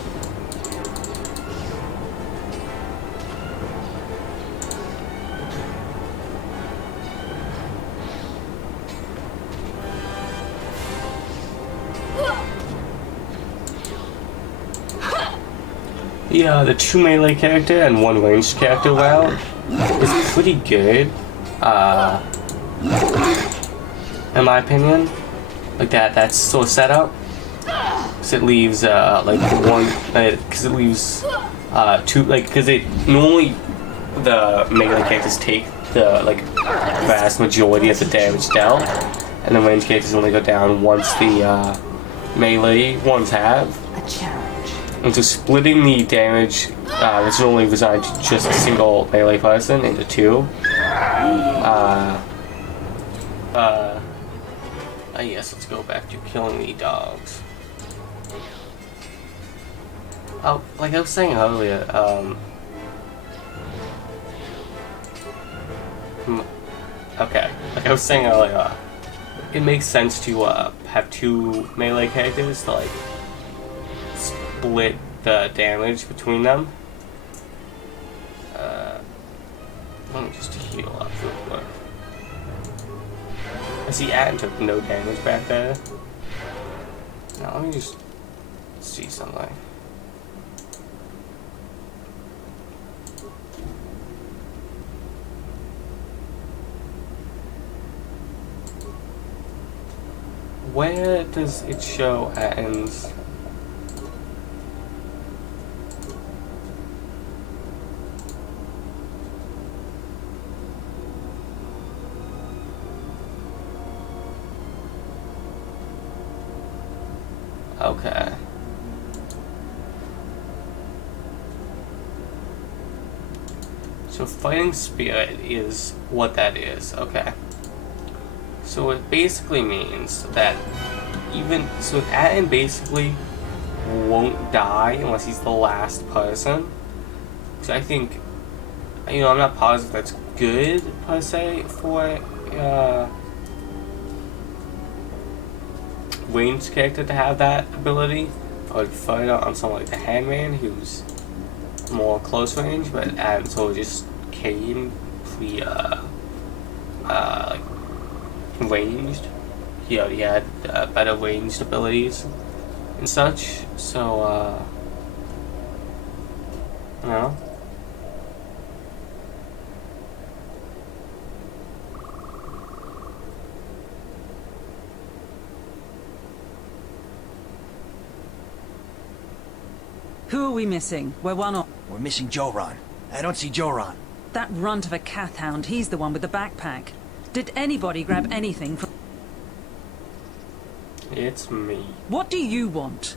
The 2 melee character and 1 ranged character route is pretty good, in my opinion. Like that's sort of set up, because it leaves like one, because it leaves 2, like, because normally the melee characters take the like vast majority of the damage dealt, and the ranged characters only go down once the melee ones have. A challenge. And so splitting the damage that's normally resigned to just a single melee person into 2. Yes, let's go back to killing the dogs. Oh, like I was saying earlier, okay, like I was saying earlier, it makes sense to have 2 melee characters to like split the damage between them. Let me just heal up real quick. I see Atten took no damage back there. Now let me just see something. Where does it show Atten's? Okay. So fighting spirit is what that is. Okay. So it basically means that Atton basically won't die unless he's the last person. So I think, I'm not positive that's good per se for ranged character to have that ability. I would prefer it on someone like the Handman who's more close range, but Atton sort of just came pre like ranged. He already had better ranged abilities and such, so I don't know. Who are we missing? We're one off. We're missing Joran. I don't see Joran. That runt of a Kathhound, he's the one with the backpack. Did anybody grab anything from... It's me. What do you want?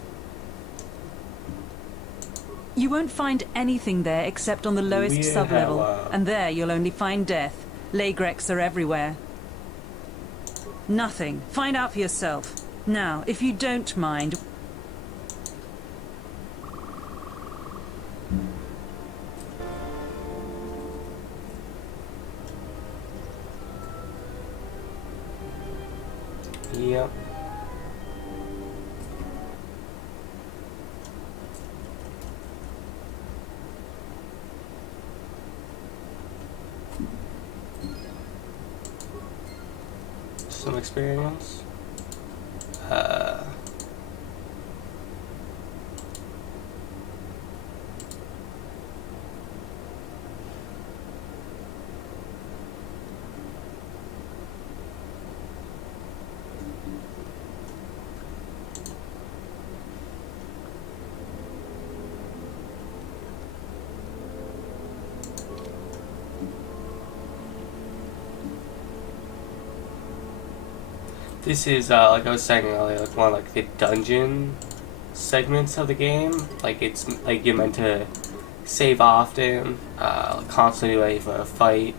You won't find anything there except on the lowest sub-level. And there you'll only find death. Lagreks are everywhere. Nothing. Find out for yourself. Now, if you don't mind... Yep. Some experience. This is, like I was saying earlier, like one of like the dungeon segments of the game. Like it's like you're meant to save often, constantly ready for a fight.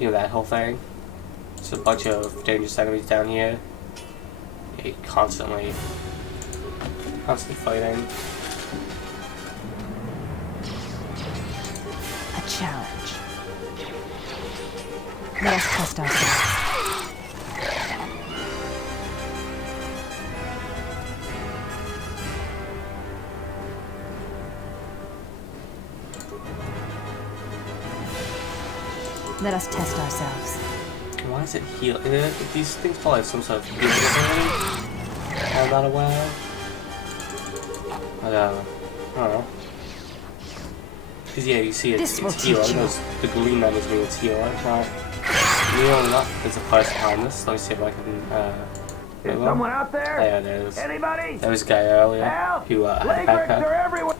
That whole thing. There's a bunch of dangerous enemies down here. You're constantly fighting. A challenge. Let us test ourselves. Let us test ourselves. Why is it heal? These things probably have some sort of healing ability. I'm not aware of. But, I don't know. Because, yeah, you see it's heal. The green numbers mean it's heal. It's not healing up. There's a person behind this. Let me see if I can, Is someone out there? Yeah, there is. Anybody? There was a guy earlier who, had a backpack. Are everywhere.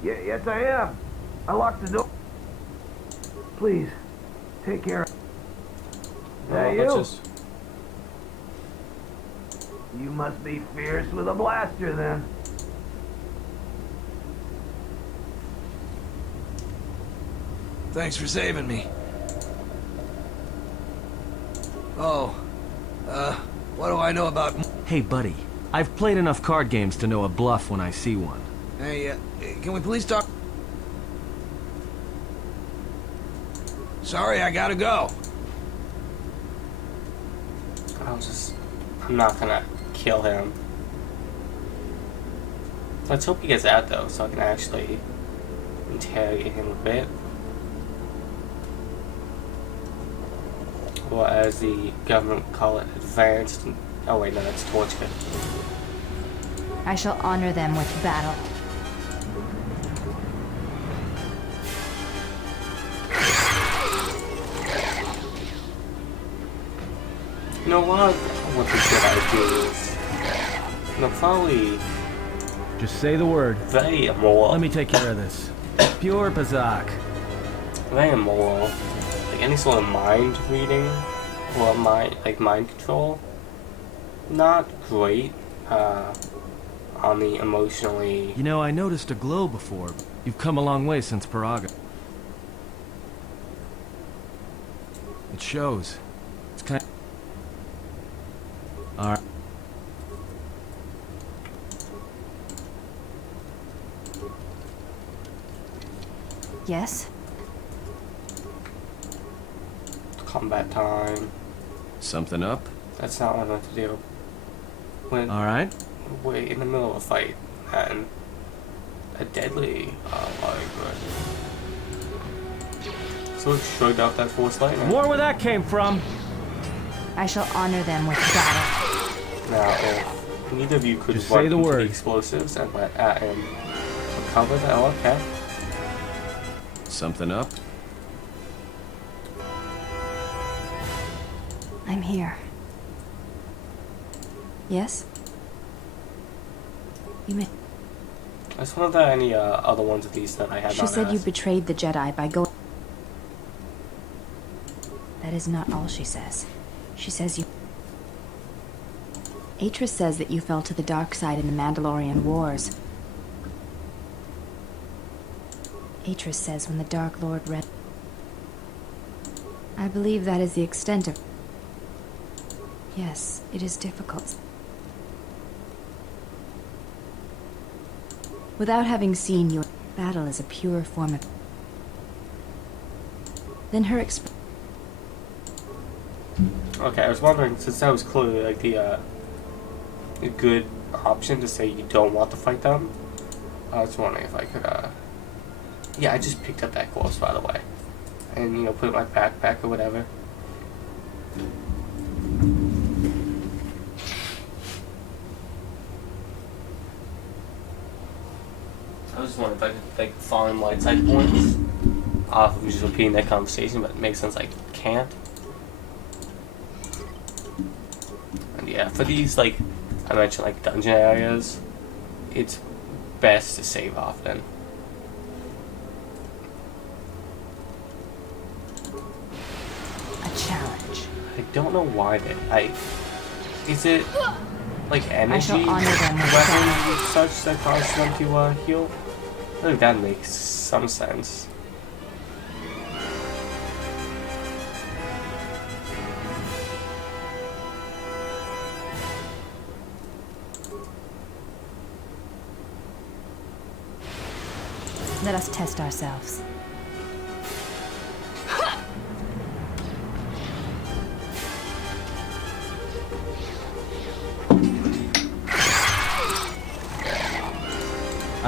Yes, I am. I locked the door. Please, take care. Hey, you. You must be fierce with a blaster, then. Thanks for saving me. Oh, what do I know about... Hey, buddy. I've played enough card games to know a bluff when I see one. Hey, can we please talk? Sorry, I gotta go. I'm not gonna kill him. Let's hope he gets out though, so I can actually interrogate him a bit. Or as the government call it, advanced. Oh wait, no, that's torture. I shall honor them with battle. You know what the good idea is? No, probably... Just say the word. Very immoral. Let me take care of this. Pure Bazak. Very immoral. Like any sort of mind reading Well, mind control, not great. On the emotionally. You know, I noticed a glow before. You've come a long way since Paraga. It shows. It's kind of... Alright. Yes? Combat time. Something up? That's not what I meant to do. When Alright. we're in the middle of a fight and a deadly so it shrugged off that force lightning. More where that came from. I shall honor them with battle. Now, if neither of you could Just run say the into word. the explosives and let him recover that, oh, okay. Something up? I'm here. Yes? You mean... I just wonder if there are any other ones of these that I have She not said you asked. betrayed the Jedi by going... That is not all she says. She says you... Atris says that you fell to the dark side in the Mandalorian Wars. Atris says when the Dark Lord read... I believe that is the extent of... Yes, it is difficult. Without having seen your battle is a pure form of... Then her Okay, I was wondering, since that was clearly like the a good option to say you don't want to fight them, I was wondering if I could yeah, I just picked up that course, by the way, and you know, put it in my backpack or whatever. I was just wondering if I could like find light side points off of just repeating that conversation, but it makes sense I can't. And yeah, for these, like I mentioned, like dungeon areas, it's best to save often. a challenge. I don't know why is it like energy shall honor them with weapons and such that cause them to heal? I think that makes some sense. Let us test ourselves.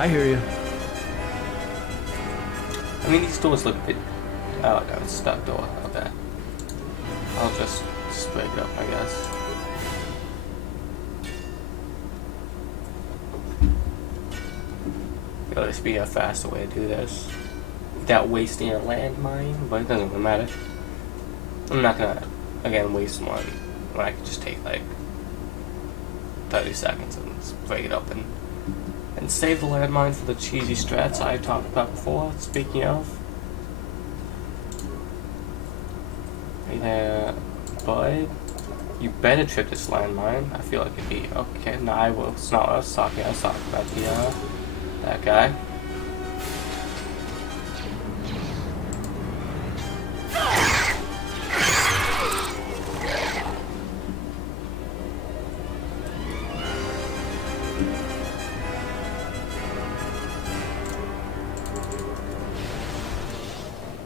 I hear you. I mean, these doors look a bit... Oh, no, it's stuck door. Okay. I'll just break it up, I guess. There'll just be a faster way to do this. Without wasting a landmine, but it doesn't really matter. I'm not gonna, again, waste one when I could just take, like, 30 seconds and just break it up and save the landmine for the cheesy strats I talked about before. Speaking of, hey there, bud. You better trip this landmine. I feel like it'd be okay. No, I will. It's not what I was talking. I was talking about the that guy.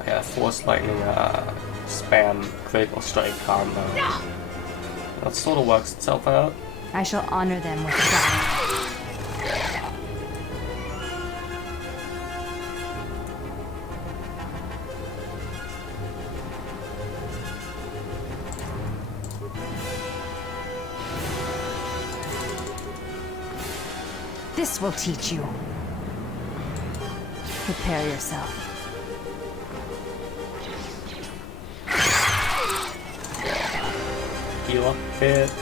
Yeah, Force Lightning spam critical strike combo. That sort of works itself out. I shall honor them with battle. This will teach you. Prepare yourself. Heal up a bit.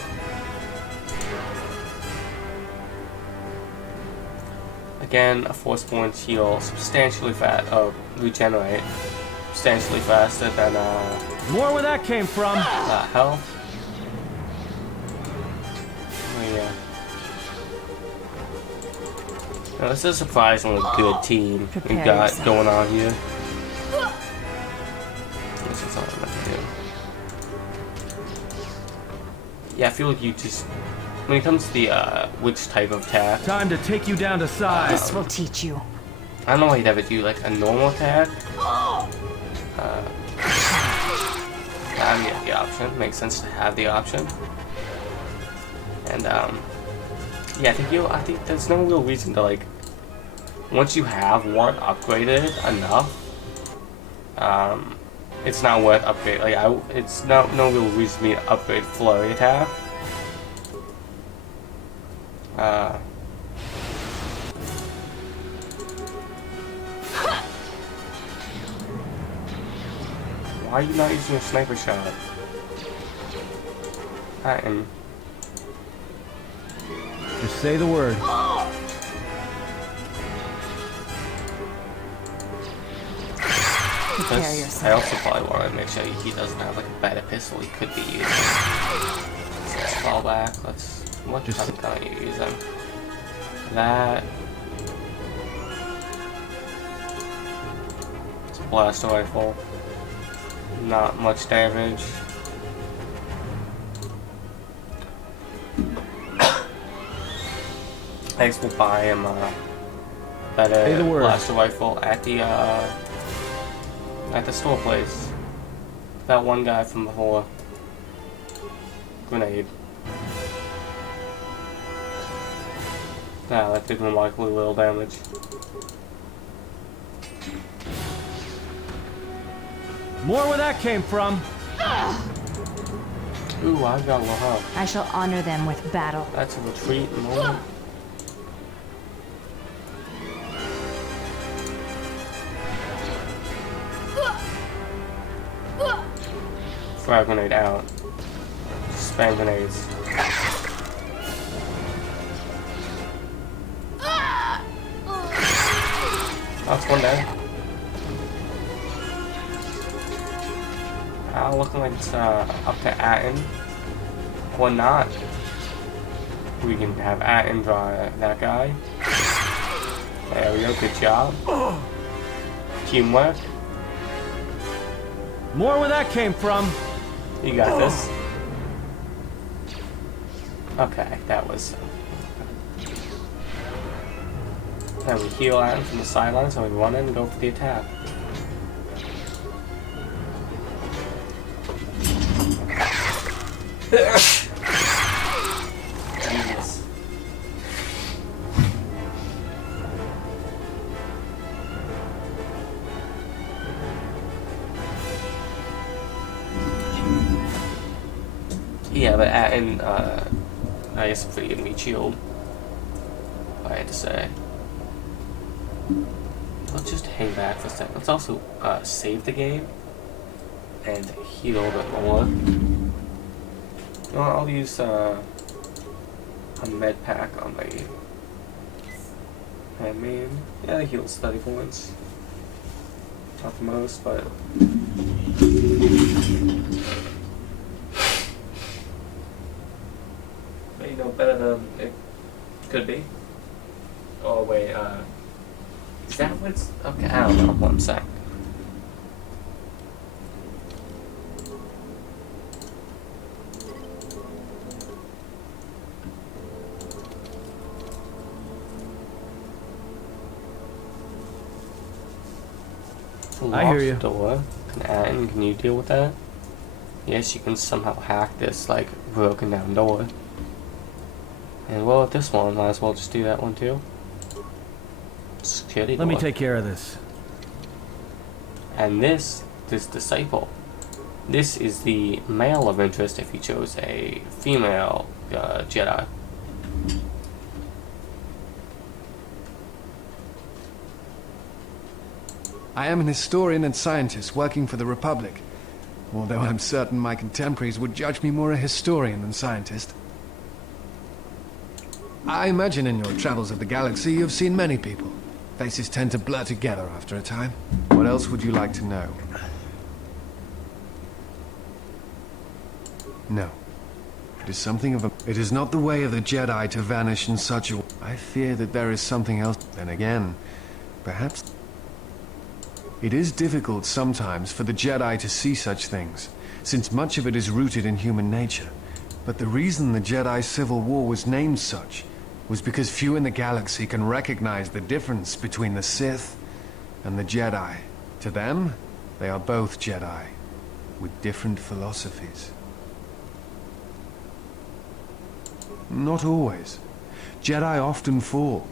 Again, a force point heal substantially regenerate substantially faster than More where that came from. The hell? Oh yeah. Now, this is a surprisingly good team we got going on here. This is all I'm gonna do. Yeah, I feel like you just, when it comes to the which type of attack. Time to take you down to size. This will teach you. I don't know why you'd ever do like a normal attack. I mean, the option makes sense to have the option. And yeah, I think there's no real reason to like. Once you have one upgraded enough, it's not worth upgrade. Like it's no real reason for me to upgrade flurry attack. Why are you not using a sniper shot? Just say the word. I also probably want to make sure he doesn't have like a better pistol he could be using. So let's fall back. What type of gun are you using? That. It's a blaster rifle. Not much damage. I guess we'll buy him a better blaster rifle at the store place. That one guy from before. Grenade. Nah, that did remarkably little damage. More where that came from. Ooh, I got a little help. I shall honor them with battle. That's a retreat moment. Frag grenade out. Spam grenades. That's one down. Looking like it's up to Atten. Or not. We can have Atten draw that guy. There we go, good job. Teamwork. More where that came from. You got this. Okay, that was. Then we heal Atten from the sidelines and we run in and go for the attack. Jesus. Yeah, but Atten, I guess pretty good meat shield. I had to say. Let's just hang back for a second. Let's also save the game and heal a bit more. You know, I'll use a med pack on my main. Yeah, it heals 30 points. Not the most, but you know, better than it could be. Oh wait, is that what's okay? I don't know. 1 sec. I hear you. Door. Can you deal with that? Yes, you can somehow hack this like broken down door. And well, with this one, might as well just do that one too. Security door. Let me take care of this. And this disciple. This is the male of interest if you chose a female Jedi. I am an historian and scientist working for the Republic, although I'm certain my contemporaries would judge me more a historian than scientist. I imagine in your travels of the galaxy you've seen many people. Faces tend to blur together after a time. What else would you like to know? No. It is something of a... It is not the way of the Jedi to vanish in such a... I fear that there is something else. Then again, perhaps... It is difficult sometimes for the Jedi to see such things, since much of it is rooted in human nature. But the reason the Jedi Civil War was named such was because few in the galaxy can recognize the difference between the Sith and the Jedi. To them, they are both Jedi, with different philosophies. Not always. Jedi often fall.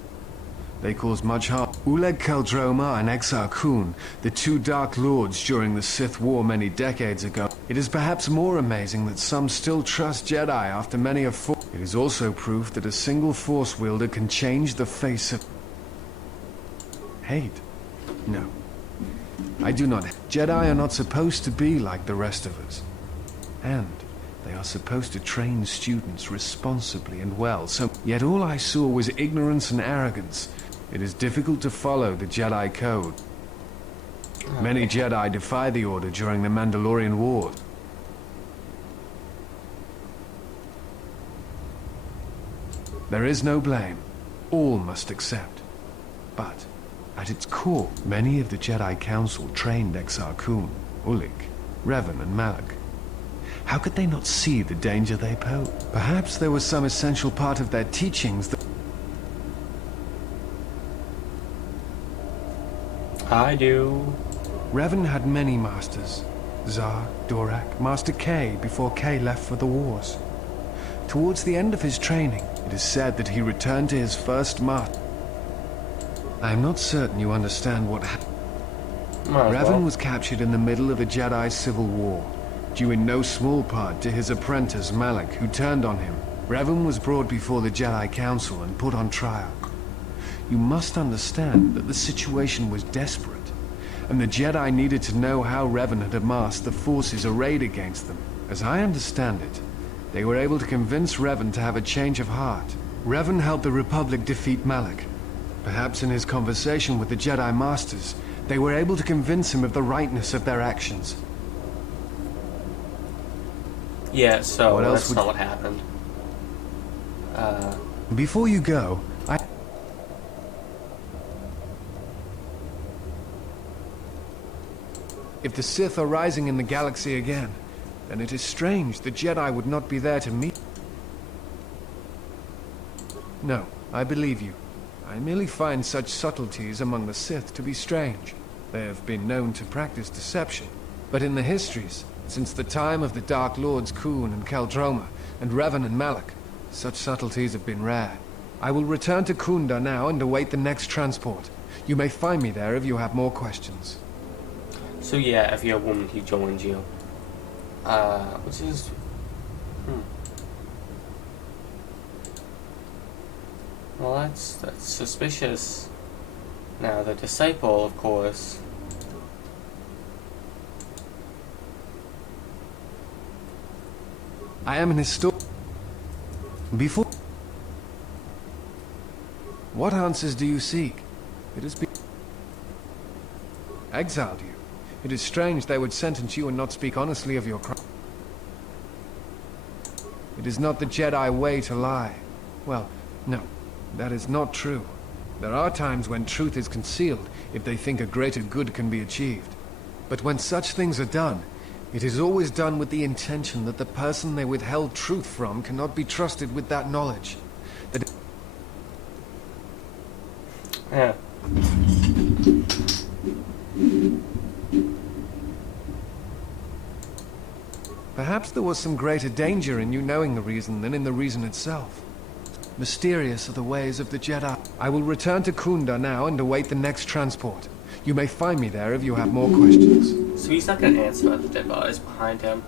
They cause much harm. Oleg Qel-Droma and Exar Kun, the two Dark Lords during the Sith War many decades ago. It is perhaps more amazing that some still trust Jedi after many have fallen. It is also proof that a single Force wielder can change the face of... hate. No. I do not. Jedi are not supposed to be like the rest of us. And they are supposed to train students responsibly and well, so... Yet all I saw was ignorance and arrogance. It is difficult to follow the Jedi Code. Many Jedi defy the Order during the Mandalorian Wars. There is no blame. All must accept. But, at its core, many of the Jedi Council trained Exar Kun, Ulik, Revan and Malak. How could they not see the danger they pose? Perhaps there was some essential part of their teachings that... I do. Revan had many masters. Zar, Dorak, Master K before K left for the wars. Towards the end of his training, it is said that he returned to his first master. I am not certain you understand what happened. Revan was captured in the middle of the Jedi Civil War, due in no small part to his apprentice Malak, who turned on him. Revan was brought before the Jedi Council and put on trial. You must understand that the situation was desperate, and the Jedi needed to know how Revan had amassed the forces arrayed against them. As I understand it, they were able to convince Revan to have a change of heart. Revan helped the Republic defeat Malak. Perhaps in his conversation with the Jedi Masters, they were able to convince him of the rightness of their actions. Yeah, so What else that's would- not what happened. Before you go, If the Sith are rising in the galaxy again, then it is strange the Jedi would not be there to meet. No, I believe you. I merely find such subtleties among the Sith to be strange. They have been known to practice deception. But in the histories, since the time of the Dark Lords Kun and Qel-Droma, and Revan and Malak, such subtleties have been rare. I will return to Kunda now and await the next transport. You may find me there if you have more questions. So yeah, if you're a woman, he joins you. Which is... Well, that's suspicious. Now, the disciple, of course... I am an historian. Before... What answers do you seek? It has been... Exiled you. It is strange they would sentence you and not speak honestly of your crime. It is not the Jedi way to lie. Well, no, that is not true. There are times when truth is concealed if they think a greater good can be achieved. But when such things are done, it is always done with the intention that the person they withheld truth from cannot be trusted with that knowledge. That Yeah. Perhaps there was some greater danger in you knowing the reason than in the reason itself. Mysterious are the ways of the Jedi. I will return to Kunda now and await the next transport. You may find me there if you have more questions. So he's not gonna answer about the dead bodies behind him.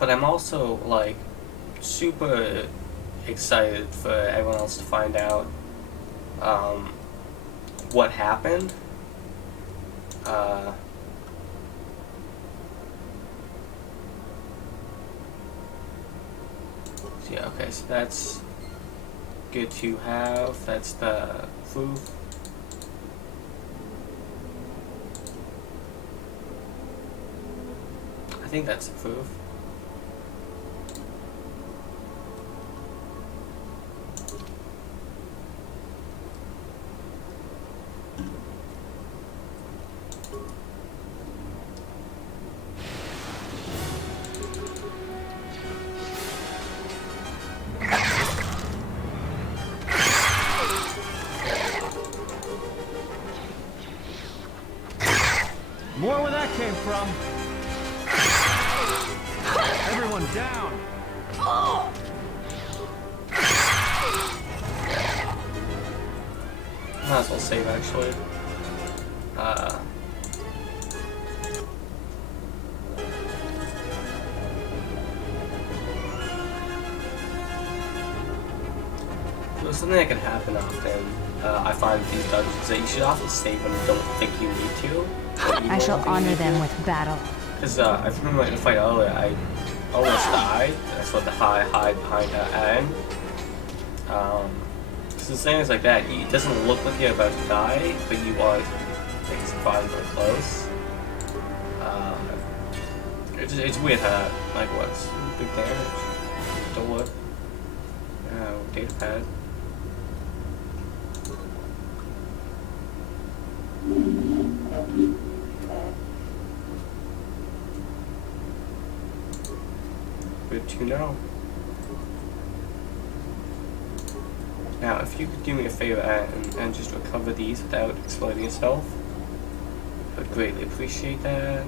But I'm also, like, super excited for everyone else to find out what happened. So yeah, okay, so that's good to have. That's the food. I think that's the proof. More where that came from. Everyone down. Might as well save actually. So something that can happen often, I find with these dungeons, that you should often save when you don't think you need to. I shall honor them with battle. Because I remember in the fight earlier, I almost died. I still had to hide behind Anne. So things like that, it doesn't look like you're about to die, but you are like surprisingly close. It's weird how that like works. Big damage. Door. Data pad. Good to know. Now, if you could do me a favor and just recover these without exploding yourself, I would greatly appreciate that.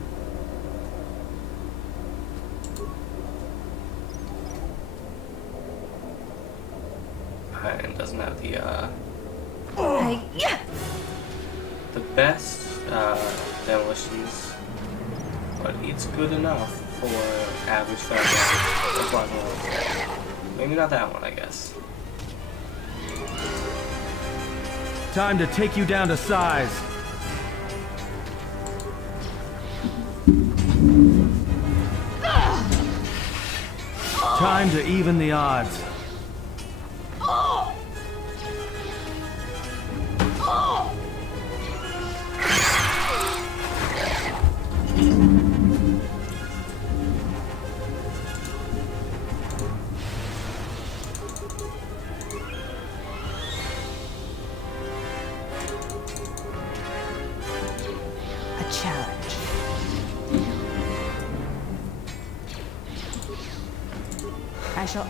And doesn't have the best demolitions, but it's good enough for average family. Maybe not that one, I guess. Time to take you down to size. Time to even the odds.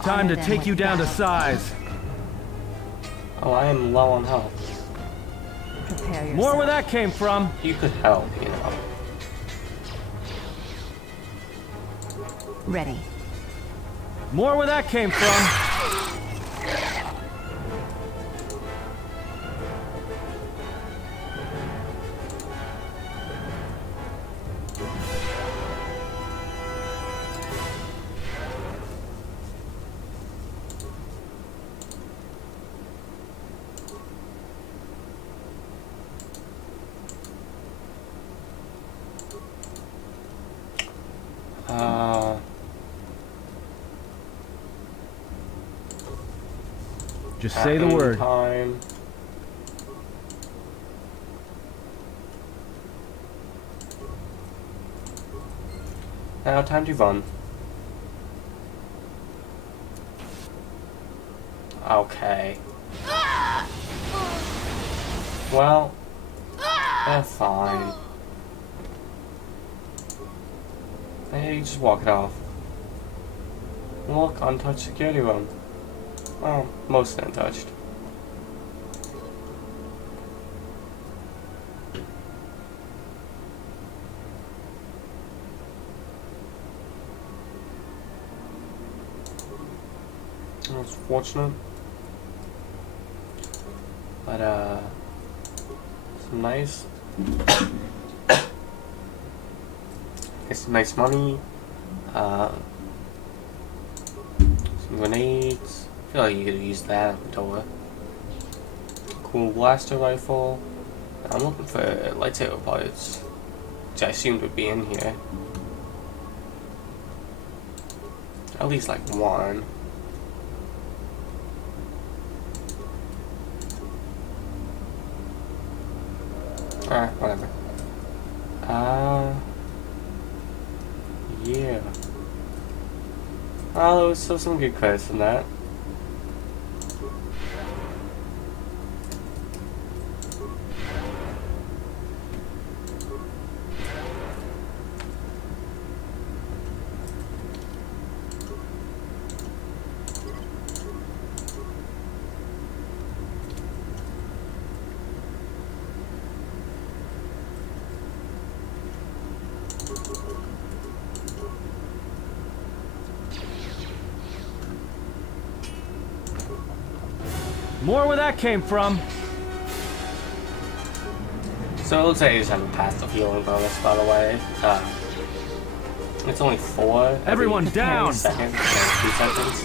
Time to take you down to size. Oh, I am low on health. Prepare yourself. More where that came from. You could help, you know. Ready. More where that came from. Just say the word. Time. Now, time to run. Okay. Well, that's fine. Hey, you just walk it off. Look, untouched security room. Well, mostly untouched. That's fortunate. But, some nice... some nice money. Some grenades. I feel like you could use that on the door. Cool blaster rifle. I'm looking for lightsaber parts, which I assumed would be in here. At least like one. Alright, whatever. Yeah. Oh, there was still some good credits in that. More where that came from. So it looks like I just haven't passed the healing bonus, by the way. It's only 4. Everyone down! Seconds, 2 seconds.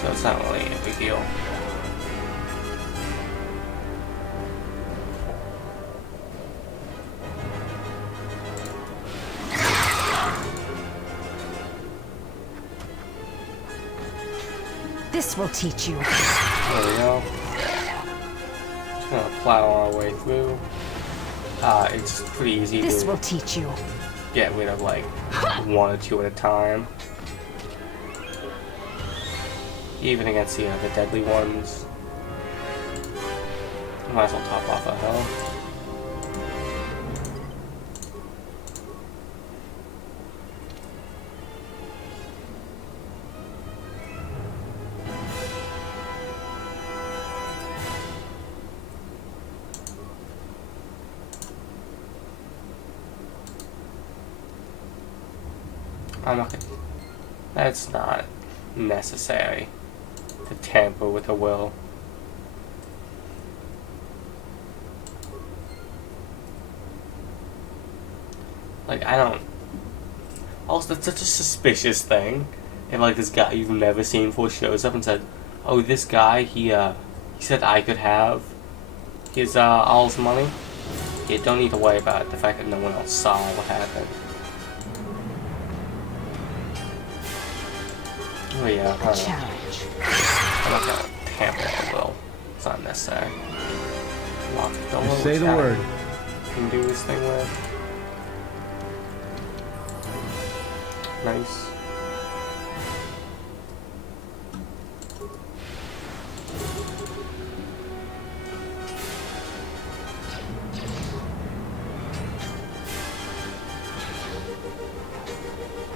So it's not really a big deal. This will teach you. There we go. Just gonna plow our way through. It's pretty easy This to will teach you. get rid of like 1 or 2 at a time. Even against the deadly ones. Might as well top off a health. I'm not gonna, that's not necessary to tamper with a will. Like, I don't... Also, that's such a suspicious thing. If, like, this guy you've never seen before shows up and said, oh, this guy, he said I could have his, all his money. You don't need to worry about the fact that no one else saw what happened. Oh yeah, Challenge. I'm not gonna tamper with will. It's not necessary. Lock the door. Just say the word. Can do this thing with. Nice.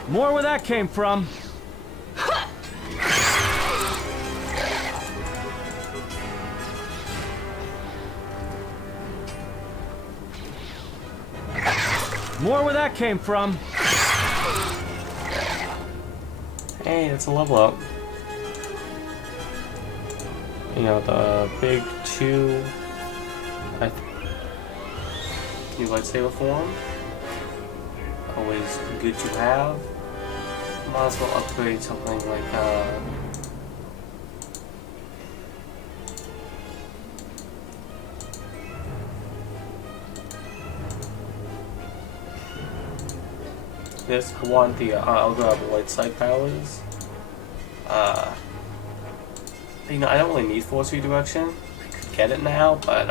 More where that came from. More where that came from. Hey, it's a level up. You know, the big 2 new lightsaber form. Always good to have. Might as well upgrade something like this. I want the I'll grab the light side powers. You know, I don't really need force redirection. I could get it now, but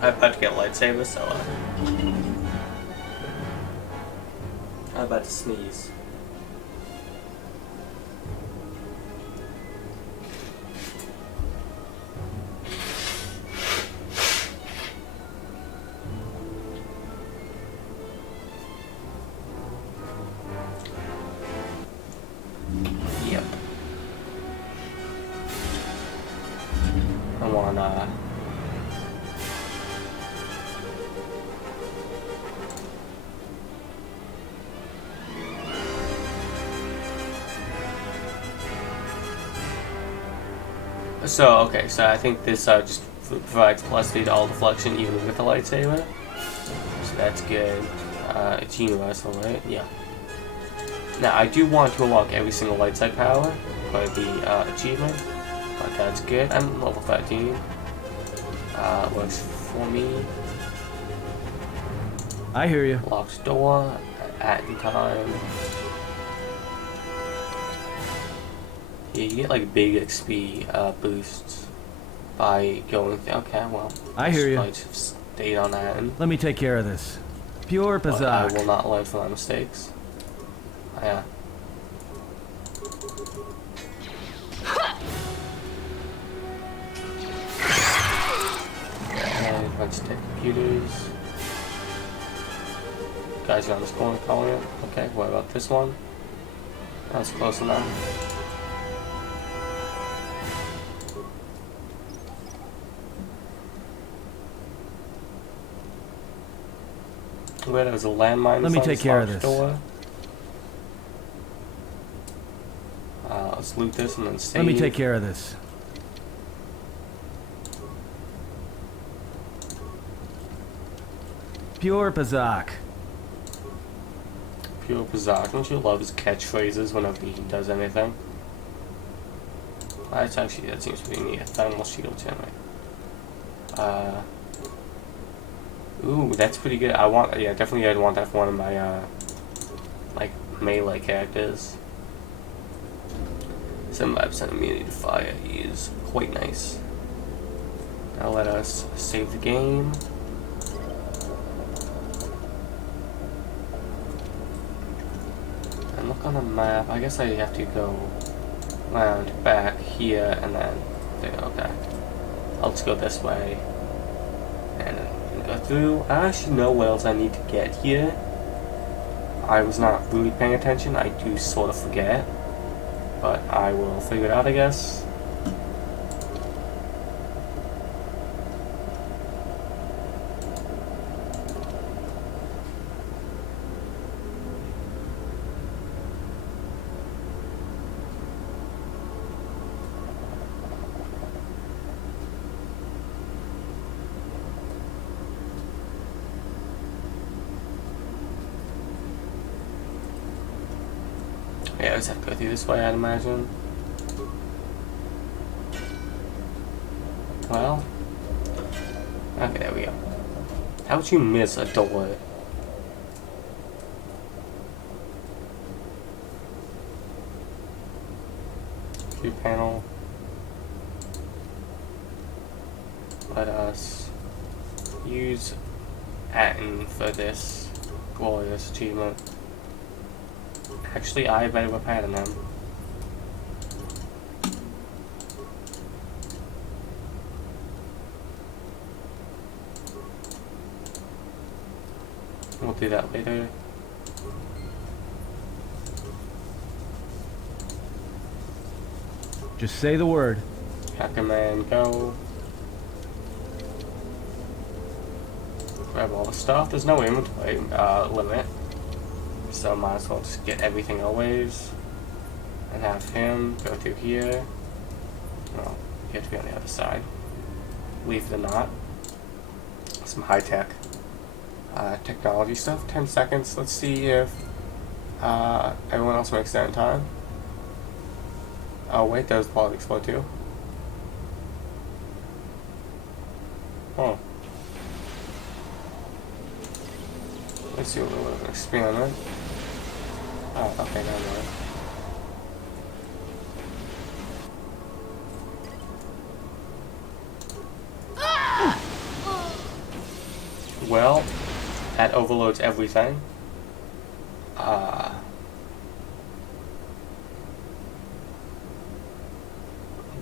I'm about to get a lightsaber, so I'm about to sneeze. Yep. I want So, okay, so I think this just provides +3 to all deflection even with the lightsaber. So that's good. It's universal, right? Yeah. Now, I do want to unlock every single light side power by the achievement, but that's good. I'm level 13. Works for me. I hear you. Locks door at in time. Yeah, you get like big XP boosts by going. Okay, well. I hear you. I should have stayed on that end. Let me take care of this. Pure But I Bazak. will not learn from my mistakes. Yeah. And let's take computers. Guys around this corner calling it. Okay, what about this one? That's close enough. Where there's a landmine. Let me take care of this. Let's loot this and then save. Let me take care of this. Pure Pazak. Pure Pazak. Don't you love his catchphrases whenever he does anything? That seems pretty neat. Thermal shield generate. Ooh, that's pretty good. Definitely I'd want that for one of my, like, melee characters. 75% immunity to fire is quite nice. Now let us save the game. And look on the map. I guess I have to go around back here and then there. Okay. I'll just go this way and go through. I actually know what else I need to get here. I was not really paying attention. I do sort of forget, but I will figure it out, I guess. Yeah, I just have to go through this way, I'd imagine. Well, okay, there we go. How would you miss a door? View panel. Let us use Atten for this glorious achievement. Actually, I better repair them. We'll do that later. Just say the word. Hacker man, go. Grab all the stuff. There's no inventory limit. So might as well just get everything always. And have him go through here. Well, you have to be on the other side. Leave the knot. Some high-tech technology stuff. 10 seconds. Let's see if everyone else makes that in time. Oh wait, those probably explode too. Oh. Let's see what we're going to experiment. Oh, okay, never mind. Well, that overloads everything.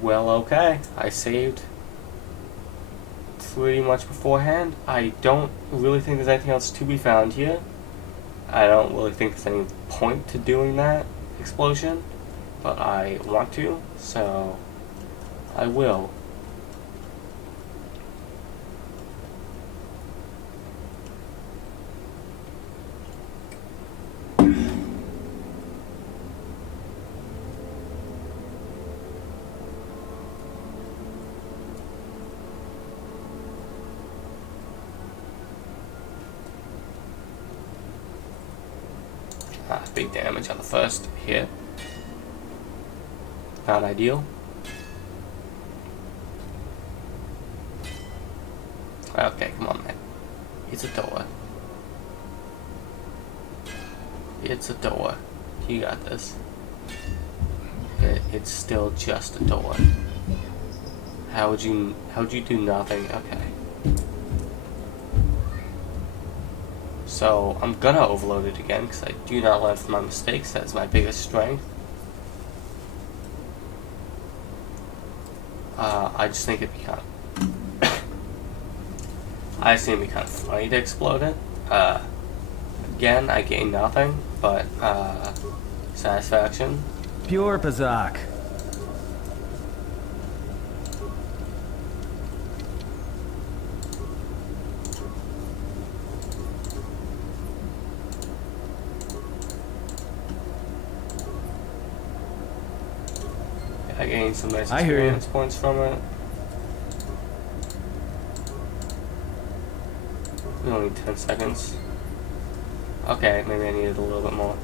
Well, okay. I saved pretty much beforehand. I don't really think there's anything else to be found here. I don't really think there's any point to doing that explosion, but I want to, so I will. Big damage on the first hit. Not ideal. Okay, come on, man. It's a door. It's a door. You got this. It's still just a door. How would you do nothing? Okay. So, I'm gonna overload it again, because I do not learn from my mistakes. That's my biggest strength. I just think it'd be kind of... I just think it'd be kind of funny to explode it. Again, I gain nothing, but, satisfaction. Pure Pazak. I gained some nice I hear you. experience points from it. Only 10 seconds. Okay, maybe I needed a little bit more.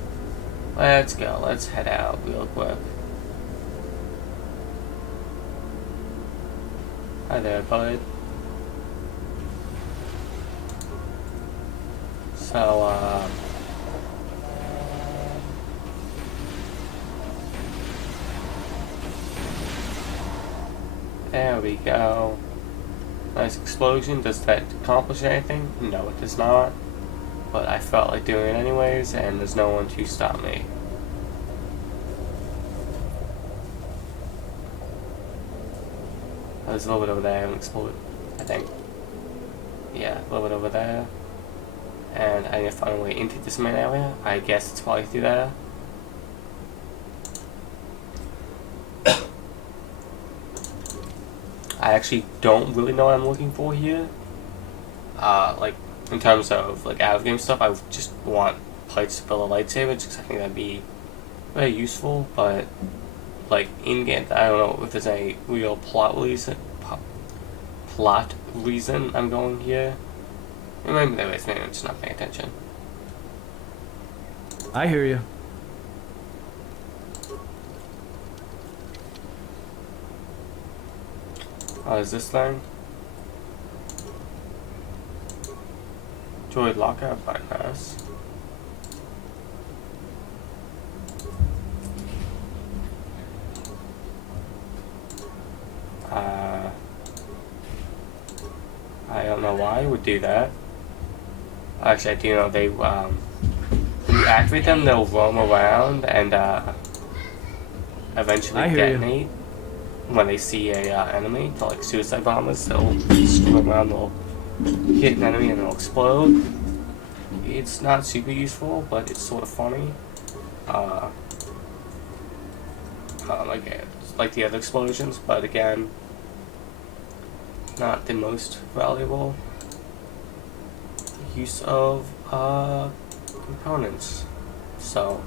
Let's go. Let's head out real quick. Hi there, bud. So, there we go. Nice explosion. Does that accomplish anything? No, it does not. But I felt like doing it anyways, and there's no one to stop me. There's a little bit over there, I haven't exploded, I think. Yeah, a little bit over there. And I need to find a way into this main area. I guess it's probably through there. I actually don't really know what I'm looking for here. Like, in terms of, like, out-of-game stuff, I just want plates to build a lightsaber, because I think that'd be very useful, but, like, in-game, I don't know if there's any real plot reason I'm going here. Maybe there is, maybe I'm just not paying attention. I hear you. Oh, is this thing? Droid lockout bypass. I don't know why I would do that. Actually, I do know they, when you activate them, they'll roam around and, eventually detonate. When they see a enemy, to like suicide bombers, they'll swim around, they'll hit an enemy and they'll explode. It's not super useful, but it's sort of funny. Like the other explosions, but again, not the most valuable use of components. So.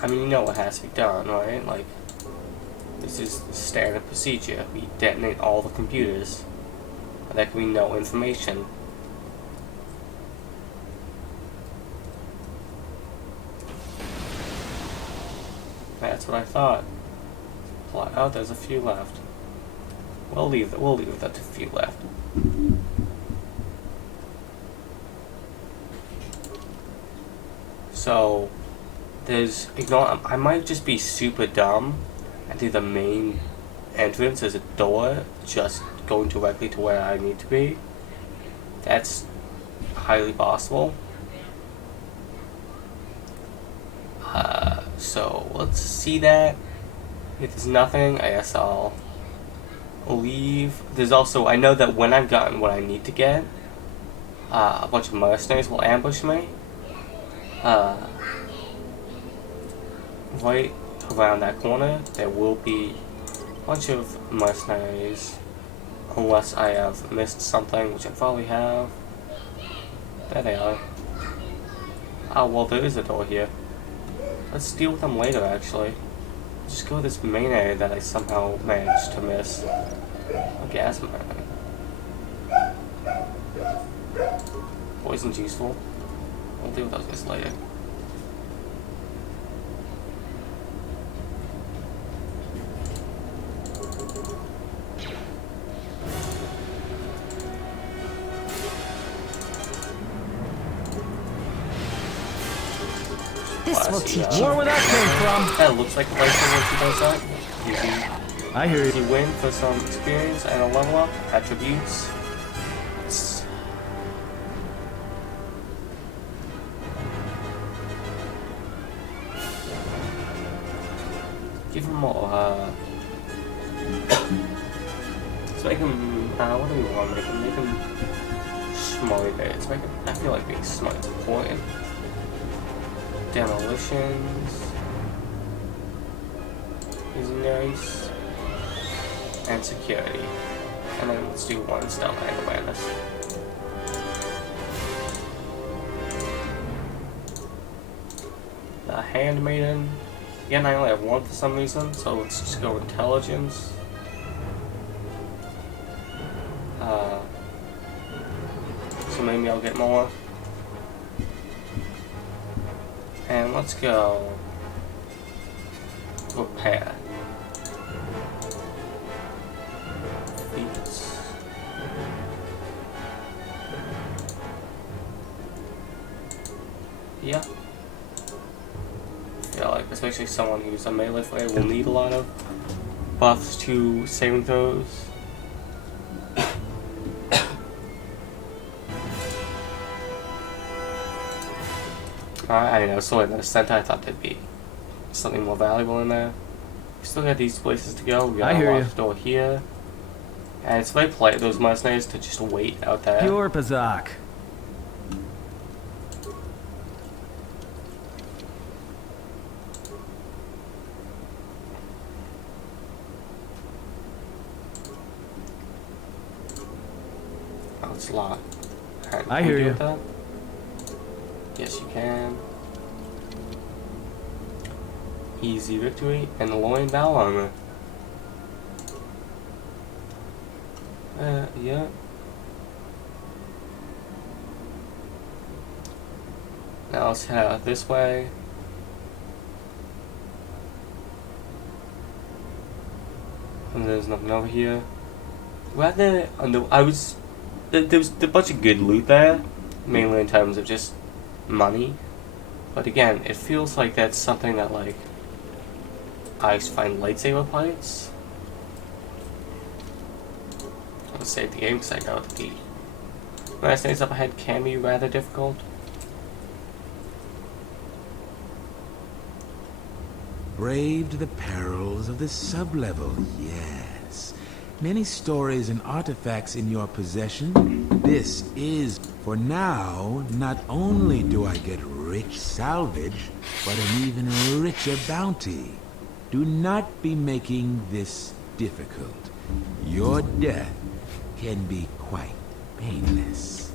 I mean, you know what has to be done, right? Like, this is the standard procedure. We detonate all the computers. There can be no information. That's what I thought. Oh, there's a few left. We'll leave that to a few left. So. I might just be super dumb and do the main entrance as a door, just going directly to where I need to be. That's highly possible. So let's see that. If there's nothing, I guess I'll leave. There's also, I know that when I've gotten what I need to get, a bunch of mercenaries will ambush me. Right around that corner, there will be a bunch of mercenaries, unless I have missed something, which I probably have. There they are. Oh, well, there is a door here. Let's deal with them later, actually. Just go to this main area that I somehow managed to miss. A gas man. Poison's useful. We'll deal with those guys later. This will teach you. More where that came from. That looks like the right thing when she does that. I hear you. You win for some experience and a level up. Attributes. Give him more, let's make him, what do we want to make him? Make him smart bits. Make him, I feel like being smart is important. Demolitions is nice. And security. And then let's do one stealth and awareness. The Handmaiden. Again, I only have one for some reason, so let's just go intelligence. So maybe I'll get more. And let's go repair. Feats. Yeah. Yeah, like especially someone who's a melee player will need a lot of buffs to saving throws. I know, so in the center I thought there'd be something more valuable in there. We still got these places to go. We got a locked door here. And it's very polite of those mercenaries to just wait out there. Pure Pazak. Oh, it's locked. Right, I hear you. That? Yes, you can. Easy victory and Loin Bow Armor. Yeah. Now let's head out this way. And there's nothing over here. Rather, there was a bunch of good loot there, mainly in terms of just money. But again, it feels like that's something that, like, I used to find lightsaber parts. Let's save the game because I know the last things up ahead can be rather difficult. Braved the perils of the sublevel, yes. Many stories and artifacts in your possession. This is, for now, not only do I get rich salvage, but an even richer bounty. Do not be making this difficult. Your death can be quite painless.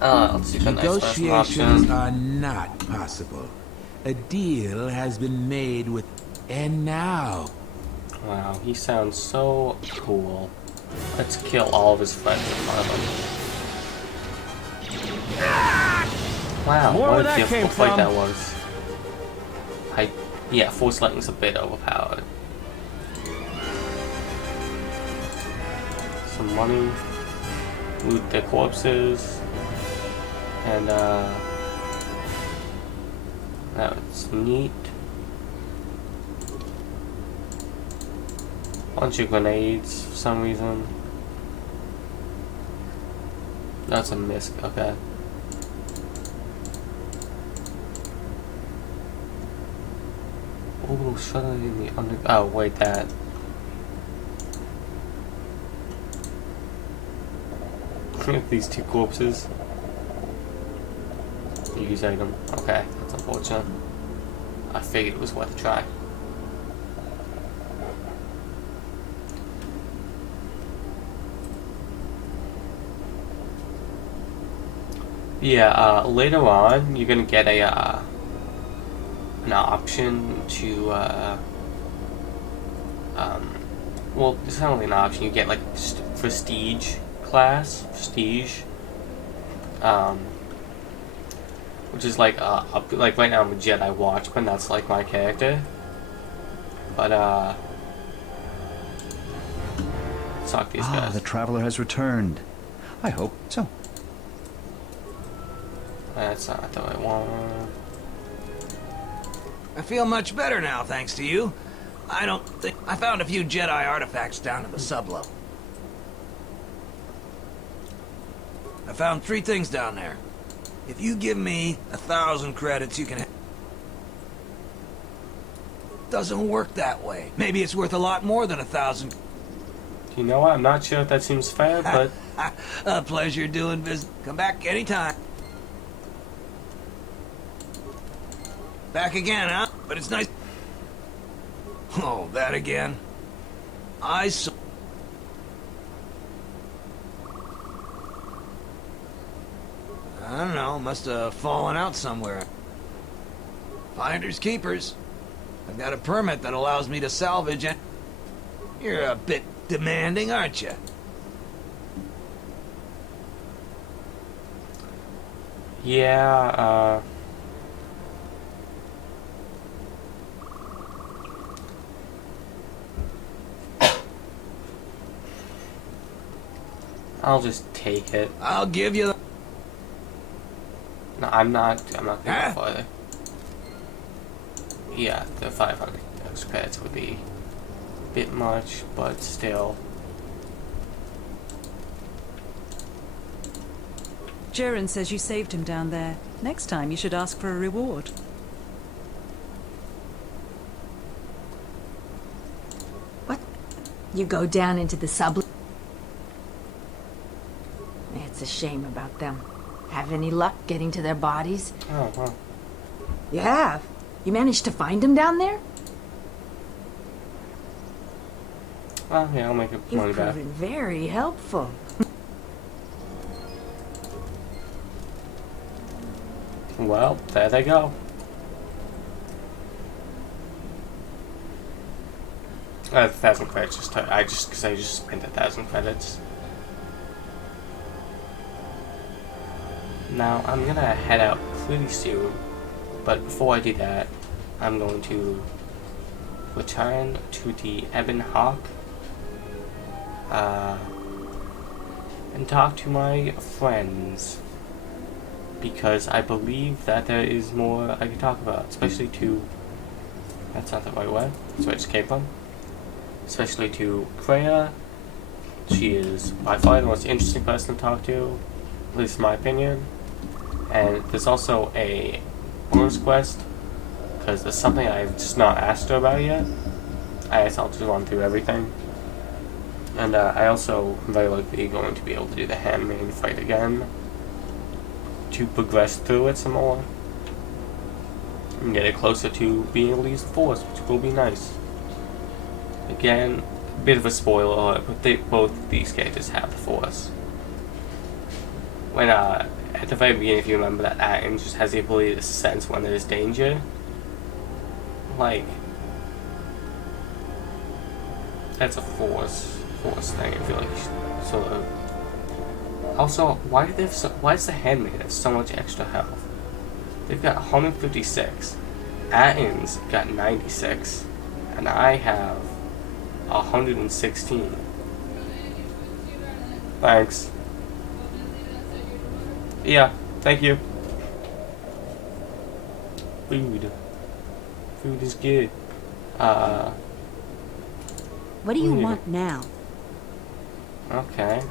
Let's see the nice Negotiations are not possible. A deal has been made with... And now... Wow, he sounds so cool. Let's kill all of his friends in front of him. Wow, More what where a that difficult came fight from. that was. Yeah, Force Lightning's a bit overpowered. Some money. Loot their corpses. And, that's neat. Bunch of grenades for some reason. That's a misc, okay. Oh, suddenly in the under. Oh, wait, that. These two corpses. Use item. Okay, that's unfortunate. I figured it was worth a try. Yeah, later on, you're gonna get a, an option to, well, it's not really an option, you get, like, prestige class, which is, like, like, right now I'm a Jedi Watchman, that's, like, my character, but, let's talk to these guys. The Traveler has returned. I hope so. That's not the right one. I feel much better now, thanks to you. I found a few Jedi artifacts down in the sublevel. I found 3 things down there. If you give me 1,000 credits, you can... Doesn't work that way. Maybe it's worth a lot more than 1,000. You know what? I'm not sure if that seems fair, but... A pleasure doing business. Come back anytime. Back again, huh? But it's nice... Oh, that again? I saw... Well, must have fallen out somewhere. Finders keepers. I've got a permit that allows me to salvage it. You're a bit demanding, aren't you? Yeah, I'll just take it. I'll give you the... No, I'm not gonna go for it. Yeah, the 500 extra credits would be a bit much, but still. Jiren says you saved him down there. Next time you should ask for a reward. What? You go down into the sub... It's a shame about them. Have any luck getting to their bodies? Oh, wow. You have? You managed to find them down there? Well, yeah, I'll make it money You've back. proven very helpful. Well, there they go. A 1,000 credits. Because I just spent 1,000 credits. Now I'm gonna head out pretty soon, but before I do that, I'm going to return to the Ebon Hawk and talk to my friends, because I believe that there is more I can talk about, especially to... That's not the right way. That's where it just came from. Especially to Kreia. She is by far the most interesting person to talk to, at least in my opinion. And there's also a bonus quest, because there's something I've just not asked her about yet. I guess I'll just run through everything. And I also am very likely going to be able to do the handmaiden fight again, to progress through it some more, and get it closer to being able to use the Force, which will be nice. Again, a bit of a spoiler, but both these characters have the Force. When, at the very beginning, if you remember, that Atin just has the ability to sense when there's danger. Like, that's a Force thing. I feel like you should sort of. Also, why does the handmaid have so much extra health? They've got 156. Atin's got 96, and I have 116. Thanks. Yeah, thank you. Food. Food is good. What do you want now? Okay.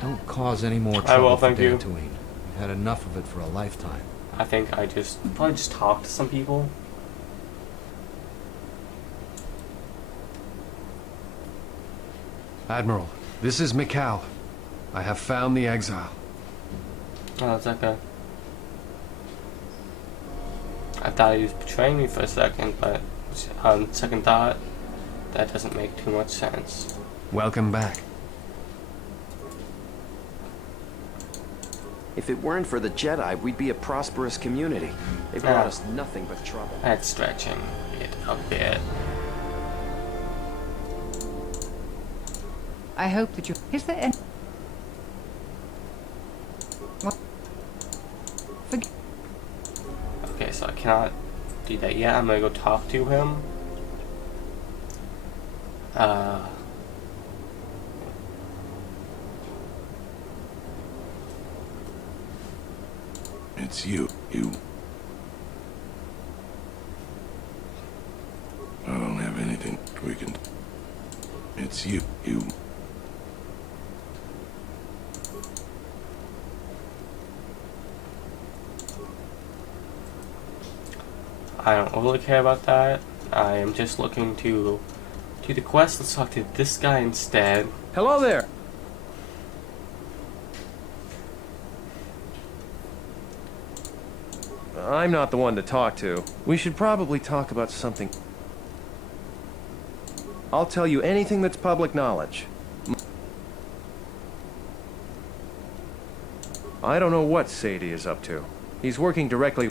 Don't cause any more I trouble will, for thank you. Dantooine. We've had enough of it for a lifetime. I think I probably just talked to some people. Admiral, this is Mikal. I have found the exile. Oh, it's okay. I thought he was betraying me for a second, but on second thought, that doesn't make too much sense. Welcome back. If it weren't for the Jedi, we'd be a prosperous community. They've brought us nothing but trouble. That's stretching it a bit. I hope that you... Is there any... What? Okay, so I cannot do that yet. I'm gonna go talk to him. It's you. I don't have anything we can... It's you. I don't really care about that. I am just looking to do the quest. Let's talk to this guy instead. Hello there. I'm not the one to talk to. We should probably talk about something. I'll tell you anything that's public knowledge. I don't know what Sadie is up to. He's working directly...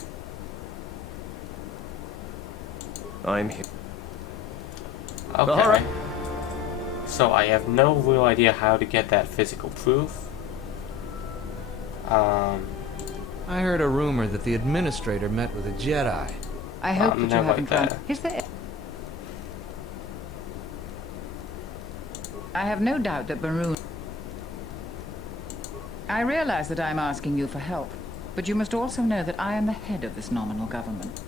I'm here. Okay. Alright. So I have no real idea how to get that physical proof. I heard a rumor that the administrator met with a Jedi. I hope that you never haven't like found... Is there... I have no doubt that Maroon... I realize that I'm asking you for help, but you must also know that I am the head of this nominal government.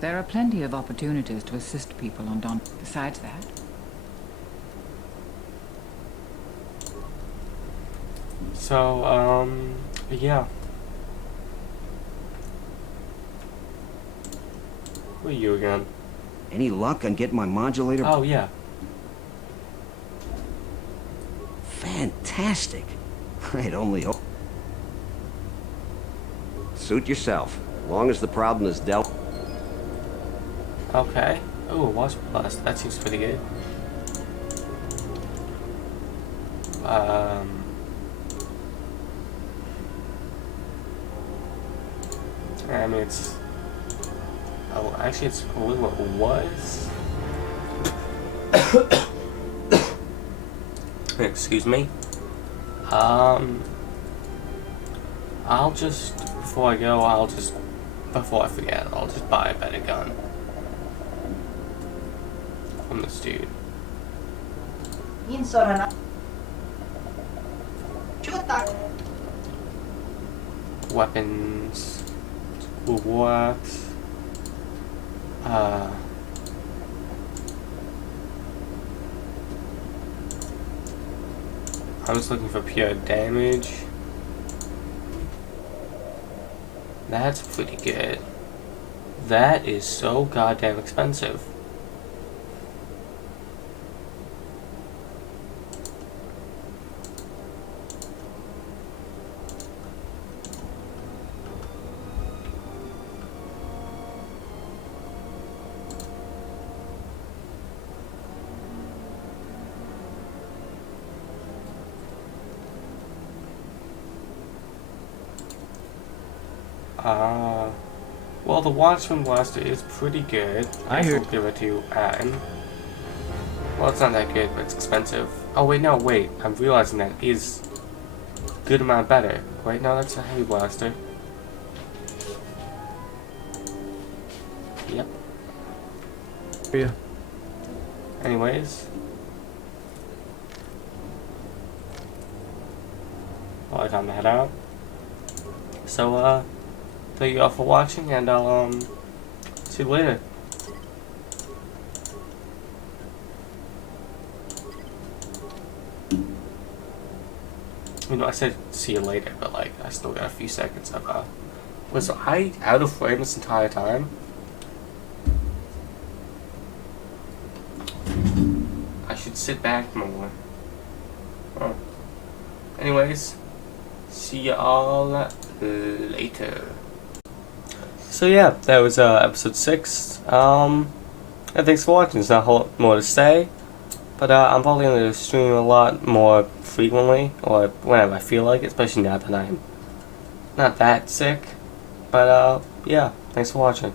There are plenty of opportunities to assist people on Don. Besides that, so, yeah. Who are you again? Any luck on getting my modulator? Oh, yeah. Fantastic. I'd only hope. Suit yourself. As long as the problem is dealt. Okay. Oh, Wasp Blast. That seems pretty good. I mean, it's... Oh, actually, it's cooler what it was. Excuse me. I'll just... Before I go, before I forget, I'll just buy a better gun. From this dude. Weapons. Will works. I was looking for pure damage. That's pretty good. That is so goddamn expensive. Well, the Watchman Blaster is pretty good. I hear- will give it to Anne. Well, it's not that good, but it's expensive. Oh, wait, no, wait. I'm realizing that is a good amount better. Wait, no, that's a Heavy Blaster. Yep. Yeah. Anyways. Well, I found that out. So, thank you all for watching, and I'll, see you later. You know, I said see you later, but, like, I still got a few seconds of, was I out of frame this entire time? I should sit back more. Oh. Anyways, see you all later. So yeah, that was episode 6. And thanks for watching. There's not a whole lot more to say, but I'm probably going to stream a lot more frequently, or whenever I feel like it, especially now that I'm not that sick. But yeah, thanks for watching.